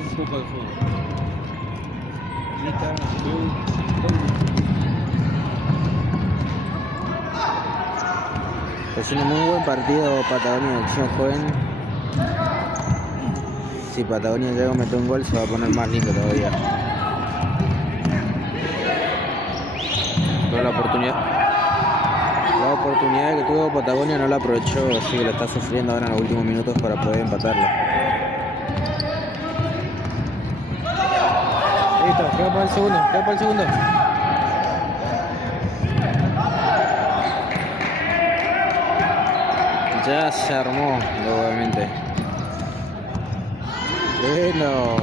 un poco de fútbol. Instagram, Facebook, Es un muy buen partido Patagonia de Opción Joven. si Patagonia llega a meter un gol se va a poner más lindo todavía. Pero la oportunidad que tuvo Patagonia no la aprovechó, así que la está sufriendo ahora en los últimos minutos para poder empatarlo. Listo, queda para el segundo, Ya se armó nuevamente. Lindo.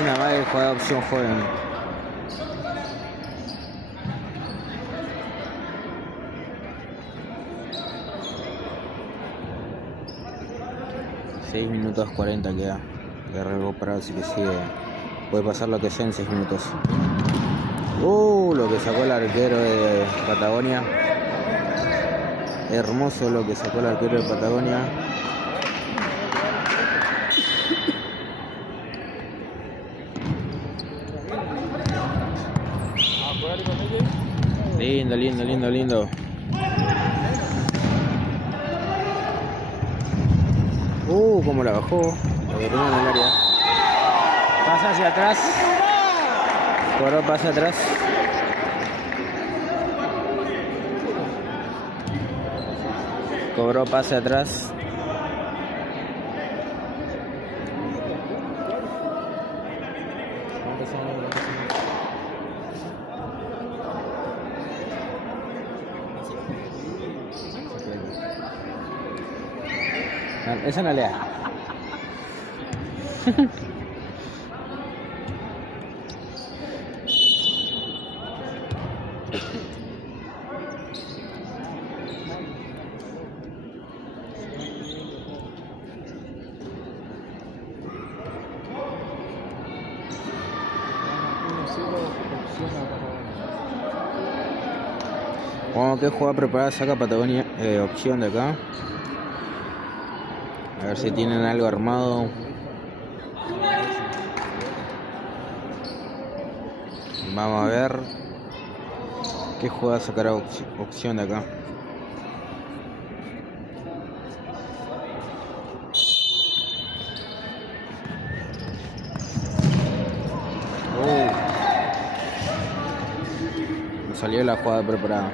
Una más que juega opción joven. $6 minutos 40 queda. De recuperar, así que sigue. Puede pasar lo que sea en 6 minutos. Lo que sacó el arquero de Patagonia. Hermoso lo que sacó el arquero de Patagonia. Lindo. Como la bajó. La agarró en el área. Pasa hacia atrás. Ahora pasa atrás. Cobró pase atrás. Esa no le da. Vamos a ver qué jugada preparada saca Patagonia, opción de acá. A ver si tienen algo armado. Vamos a ver qué jugada sacará opción de acá. No salió la jugada preparada.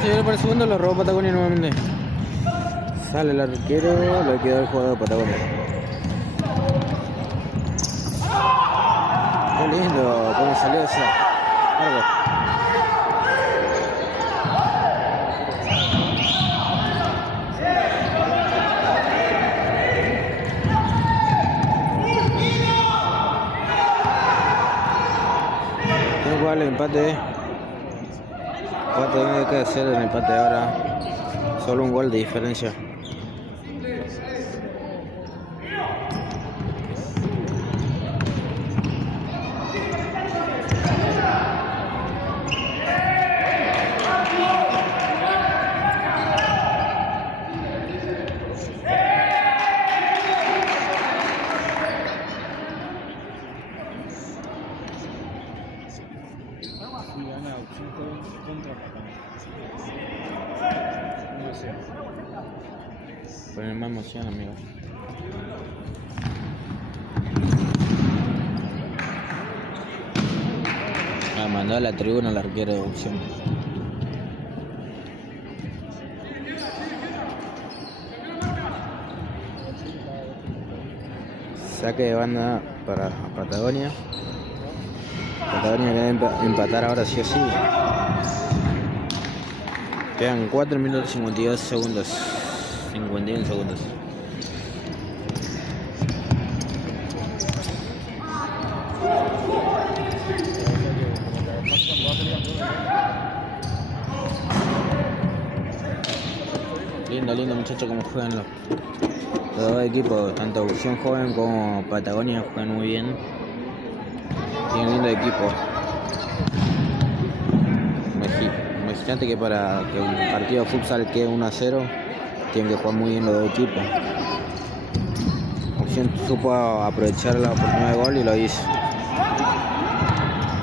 Se viene para el segundo, lo robó Patagonia nuevamente. Sale el arquero, le quedó el jugador de Patagonia. Qué lindo cómo salió esa. Largo. Tengo que darle empate. Va a tener que hacer el empate ahora. Solo un gol de diferencia. Poner más emoción, amigo. Mandó a la tribuna al arquero de opción. Saque de banda para Patagonia. Patagonia debe empatar ahora sí o sí. Quedan 4 minutos y 52 segundos. 51 segundos. lindo muchachos como juegan los dos equipos, tanto Opción Joven como Patagonia juegan muy bien. Tienen lindo equipo. Imagínate que para que un partido de futsal quede 1-0, tienen que jugar muy bien los dos equipos. Opción supo aprovechar la oportunidad de gol y lo hizo.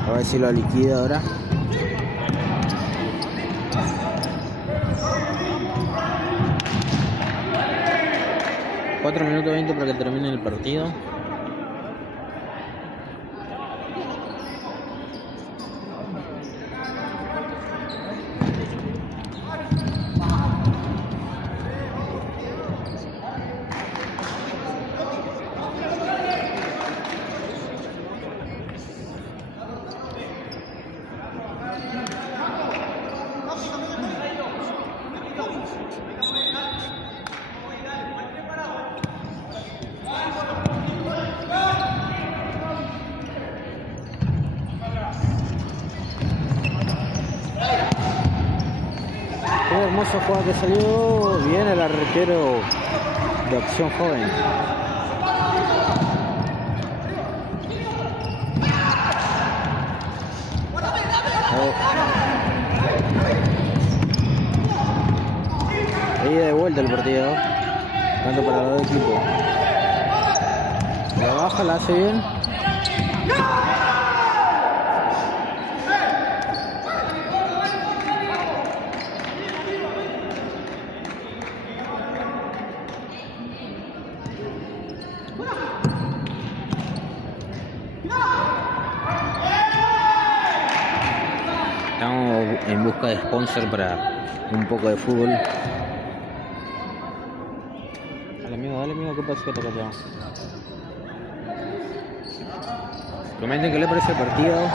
A ver si lo liquida ahora. $4 minutos 20 para que termine el partido. Qué hermosa jugada que salió bien el arquero de Opción Joven. Ahí de vuelta el partido, tanto para los dos equipos. La baja, la hace bien. Estamos en busca de sponsor para un poco de fútbol. Dale amigo, ¿qué pasó? Comenten qué les parece el partido.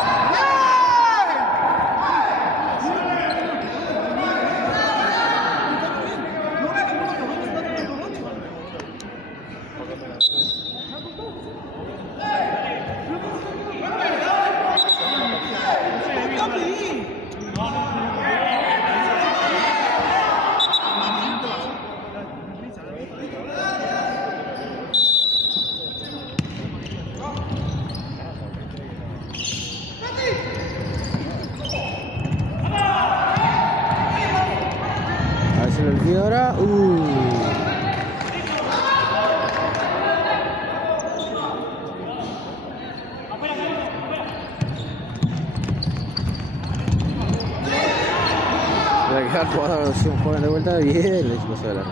A ver si lo olvido ahora. Voy a quedar jugando a Opción Joven de vuelta. Bien, le hicimos adelante.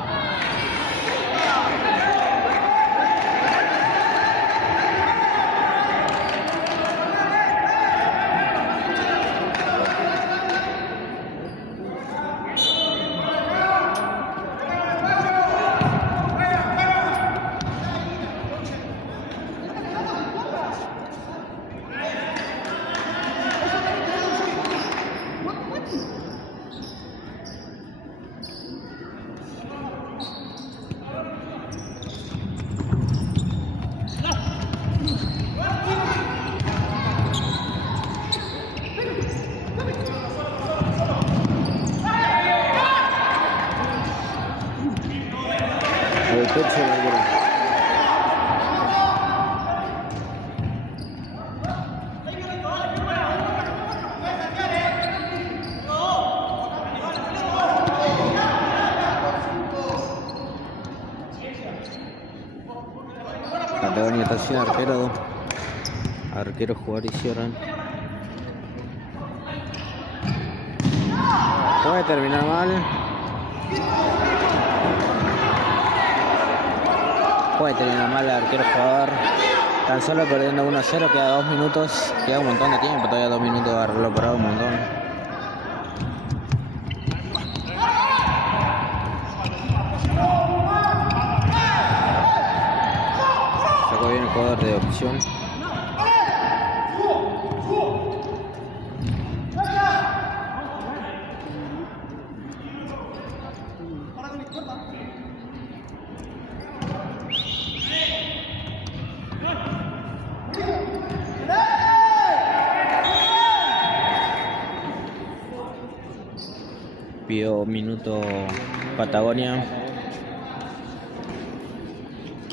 Patagonia está sin arquero. Arquero jugar y cierran. Puede terminar mal. Puede terminar mal el arquero jugador. Tan solo perdiendo 1-0, queda 2 minutos. Queda un montón de tiempo, todavía 2 minutos de haberlo parado un montón. Sacó bien el jugador de Opción. Pidió minuto Patagonia.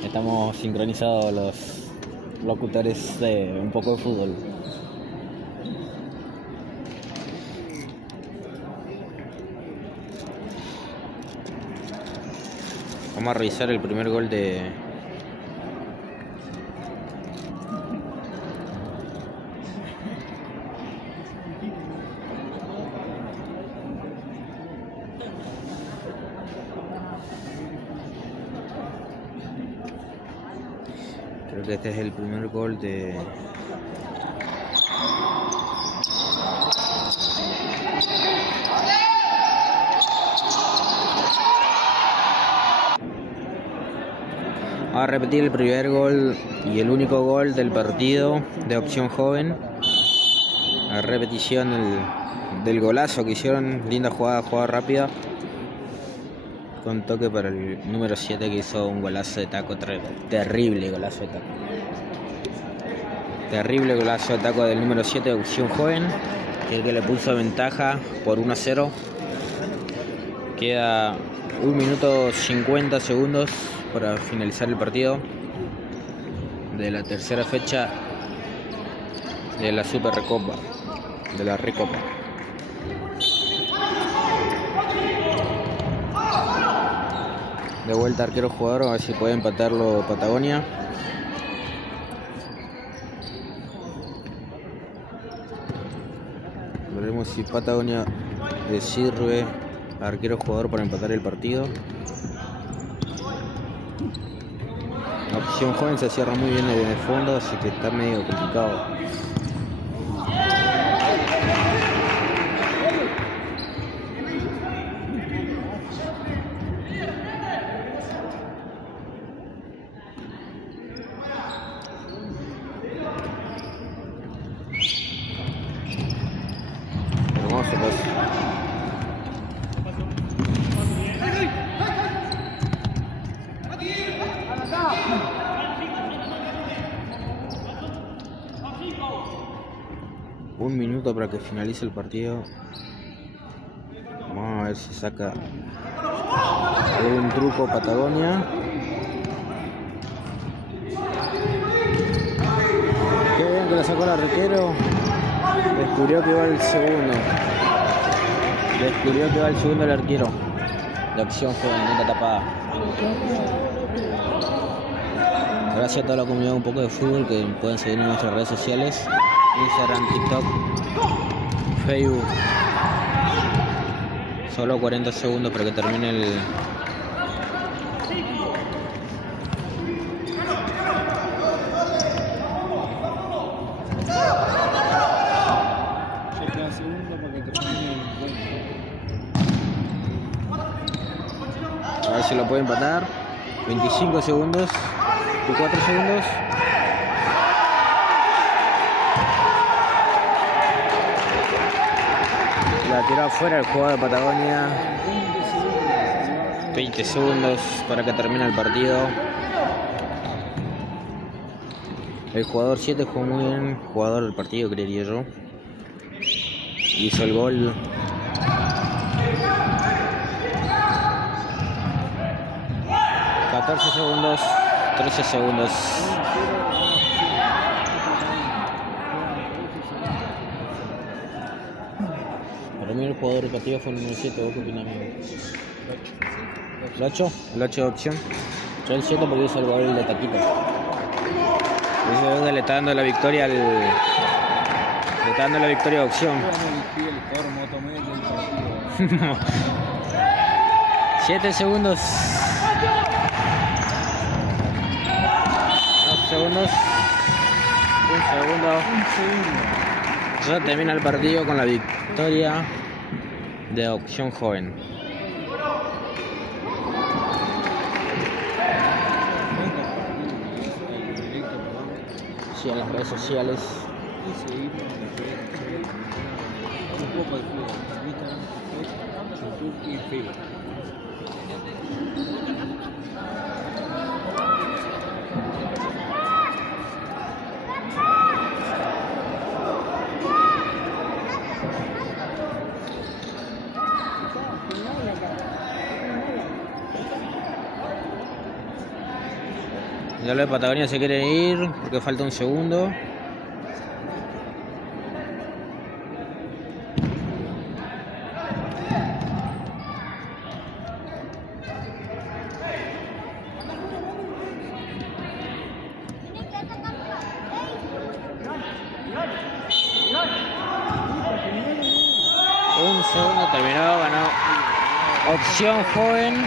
Estamos sincronizados los locutores de un poco de fútbol. Vamos a revisar el primer gol de creo que este es el primer gol de a repetir el primer gol y el único gol del partido de Opción Joven. La repetición del golazo que hicieron, linda jugada rápida, con toque para el número 7 que hizo un golazo de taco, terrible golazo de taco. Terrible golazo de taco del número 7 de Opción Joven, que es el que le puso ventaja por 1-0. Queda 1 minuto 50 segundos para finalizar el partido de la tercera fecha de la Super Recopa, de la Recopa. De vuelta arquero jugador, a ver si puede empatarlo Patagonia. Veremos si Patagonia le sirve a arquero jugador para empatar el partido. La Opción Joven se cierra muy bien en el fondo, así que está medio complicado. Hermoso paso. Un minuto para que finalice el partido. Vamos a ver si saca un truco Patagonia. Qué bien que la sacó el arquero. Descubrió que va el segundo. Descubrió que va el segundo el arquero. De Opción Joven, linda tapada. Gracias a toda la comunidad un poco de fútbol que pueden seguir en nuestras redes sociales: Instagram, TikTok, Facebook. Solo 40 segundos para que termine el... A ver si lo puede empatar. 25 segundos. 24 segundos. La tiró afuera el jugador de Patagonia. 20 segundos para que termine el partido. El jugador 7 jugó muy bien. Jugador del partido, creería yo. Hizo el gol. ...14 segundos... 13 segundos... Para mí el jugador del partido fue el número 7... ¿Vos qué opinás, amigo? ¿El 8? ¿El 8 de Opción? Yo el 7 porque hizo el gol de taquito. Ese le está dando la victoria al... Le está dando la victoria a Opción. 7 segundos... segundos. Un segundo. Ya termina el partido con la victoria de Opción Joven. Sí, en las redes sociales. Un poco de fútbol. Instagram, YouTube y Facebook. Ya los de Patagonia se quieren ir porque falta un segundo. Un segundo terminado, ganó Opción Joven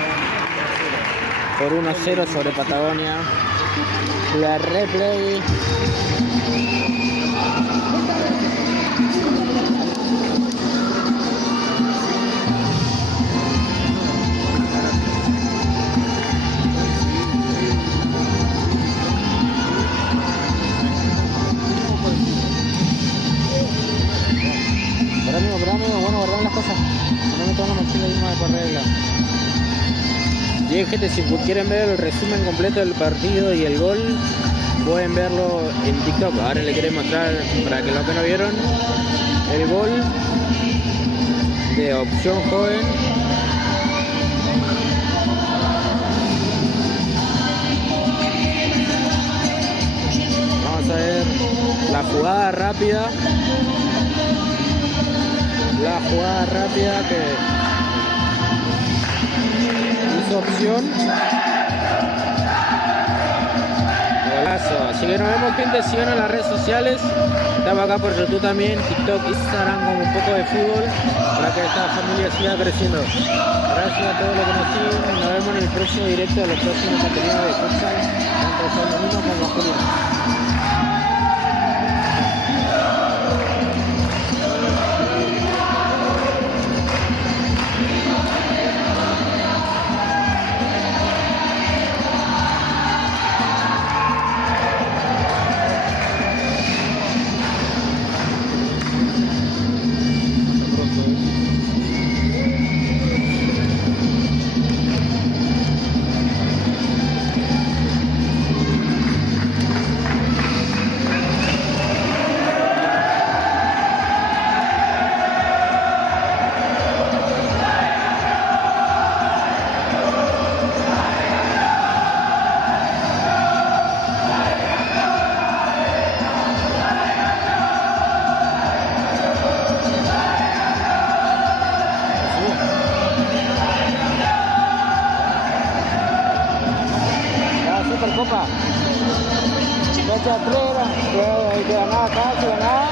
por 1-0 sobre Patagonia. La replay. Pero amigo, bueno, guardan las cosas. No me toman la mochila misma de por regla. Bien, gente, si quieren ver el resumen completo del partido y el gol, pueden verlo en TikTok. Ahora les quería mostrar, para que los que no vieron, el gol de Opción Joven. Vamos a ver la jugada rápida. La jugada rápida que hizo Opción. Golazo. Así que nos vemos, gente. Sigan en las redes sociales. Estamos acá por YouTube también, TikTok, Instagram, con un poco de fútbol para que esta familia siga creciendo. Gracias a todos los que nos siguen. Nos vemos en el próximo directo de los próximos contenidos de futsal, tanto femenino como masculino. Supercopa. Fecha 3 que ganaba acá, se ganaba.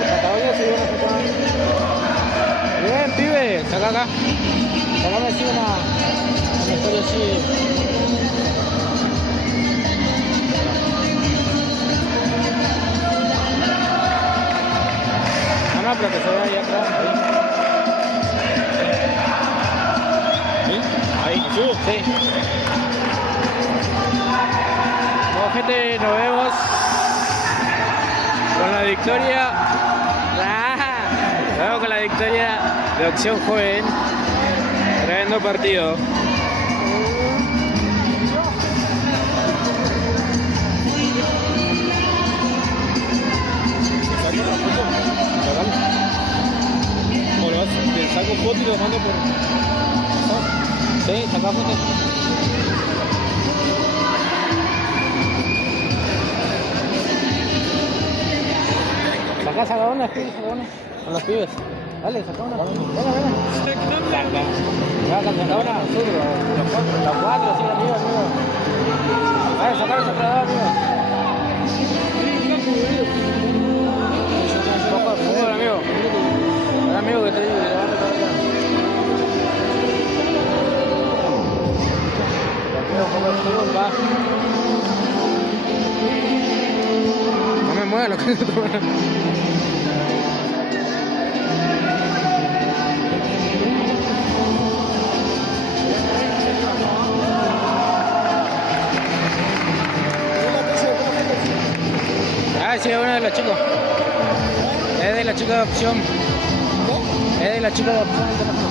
Patagonia se dio una fecha. Bien, pibe, saca acá. Sacame así una historia así. No, pero que se vea ahí atrás. Ahí. Ahí, sí. Gente, nos vemos con la victoria. Nos vemos con la victoria de Opción Joven. Tremendo partido. Saco foto y lo mando por... Sí, saca foto. Saca una, con los pibes. Dale, saca una. Venga. Saca una, los cuatro, sí, amigo. Vale, sacar ese operador, amigo. Un poco de fútbol, amigo. Un amigo que te digo, levanta todo acá. Un poco de fútbol, va. No me muevas lo que te toman. Sí, es una de las chicas. Es de la chica de Opción. Es de la chica de Opción el teléfono.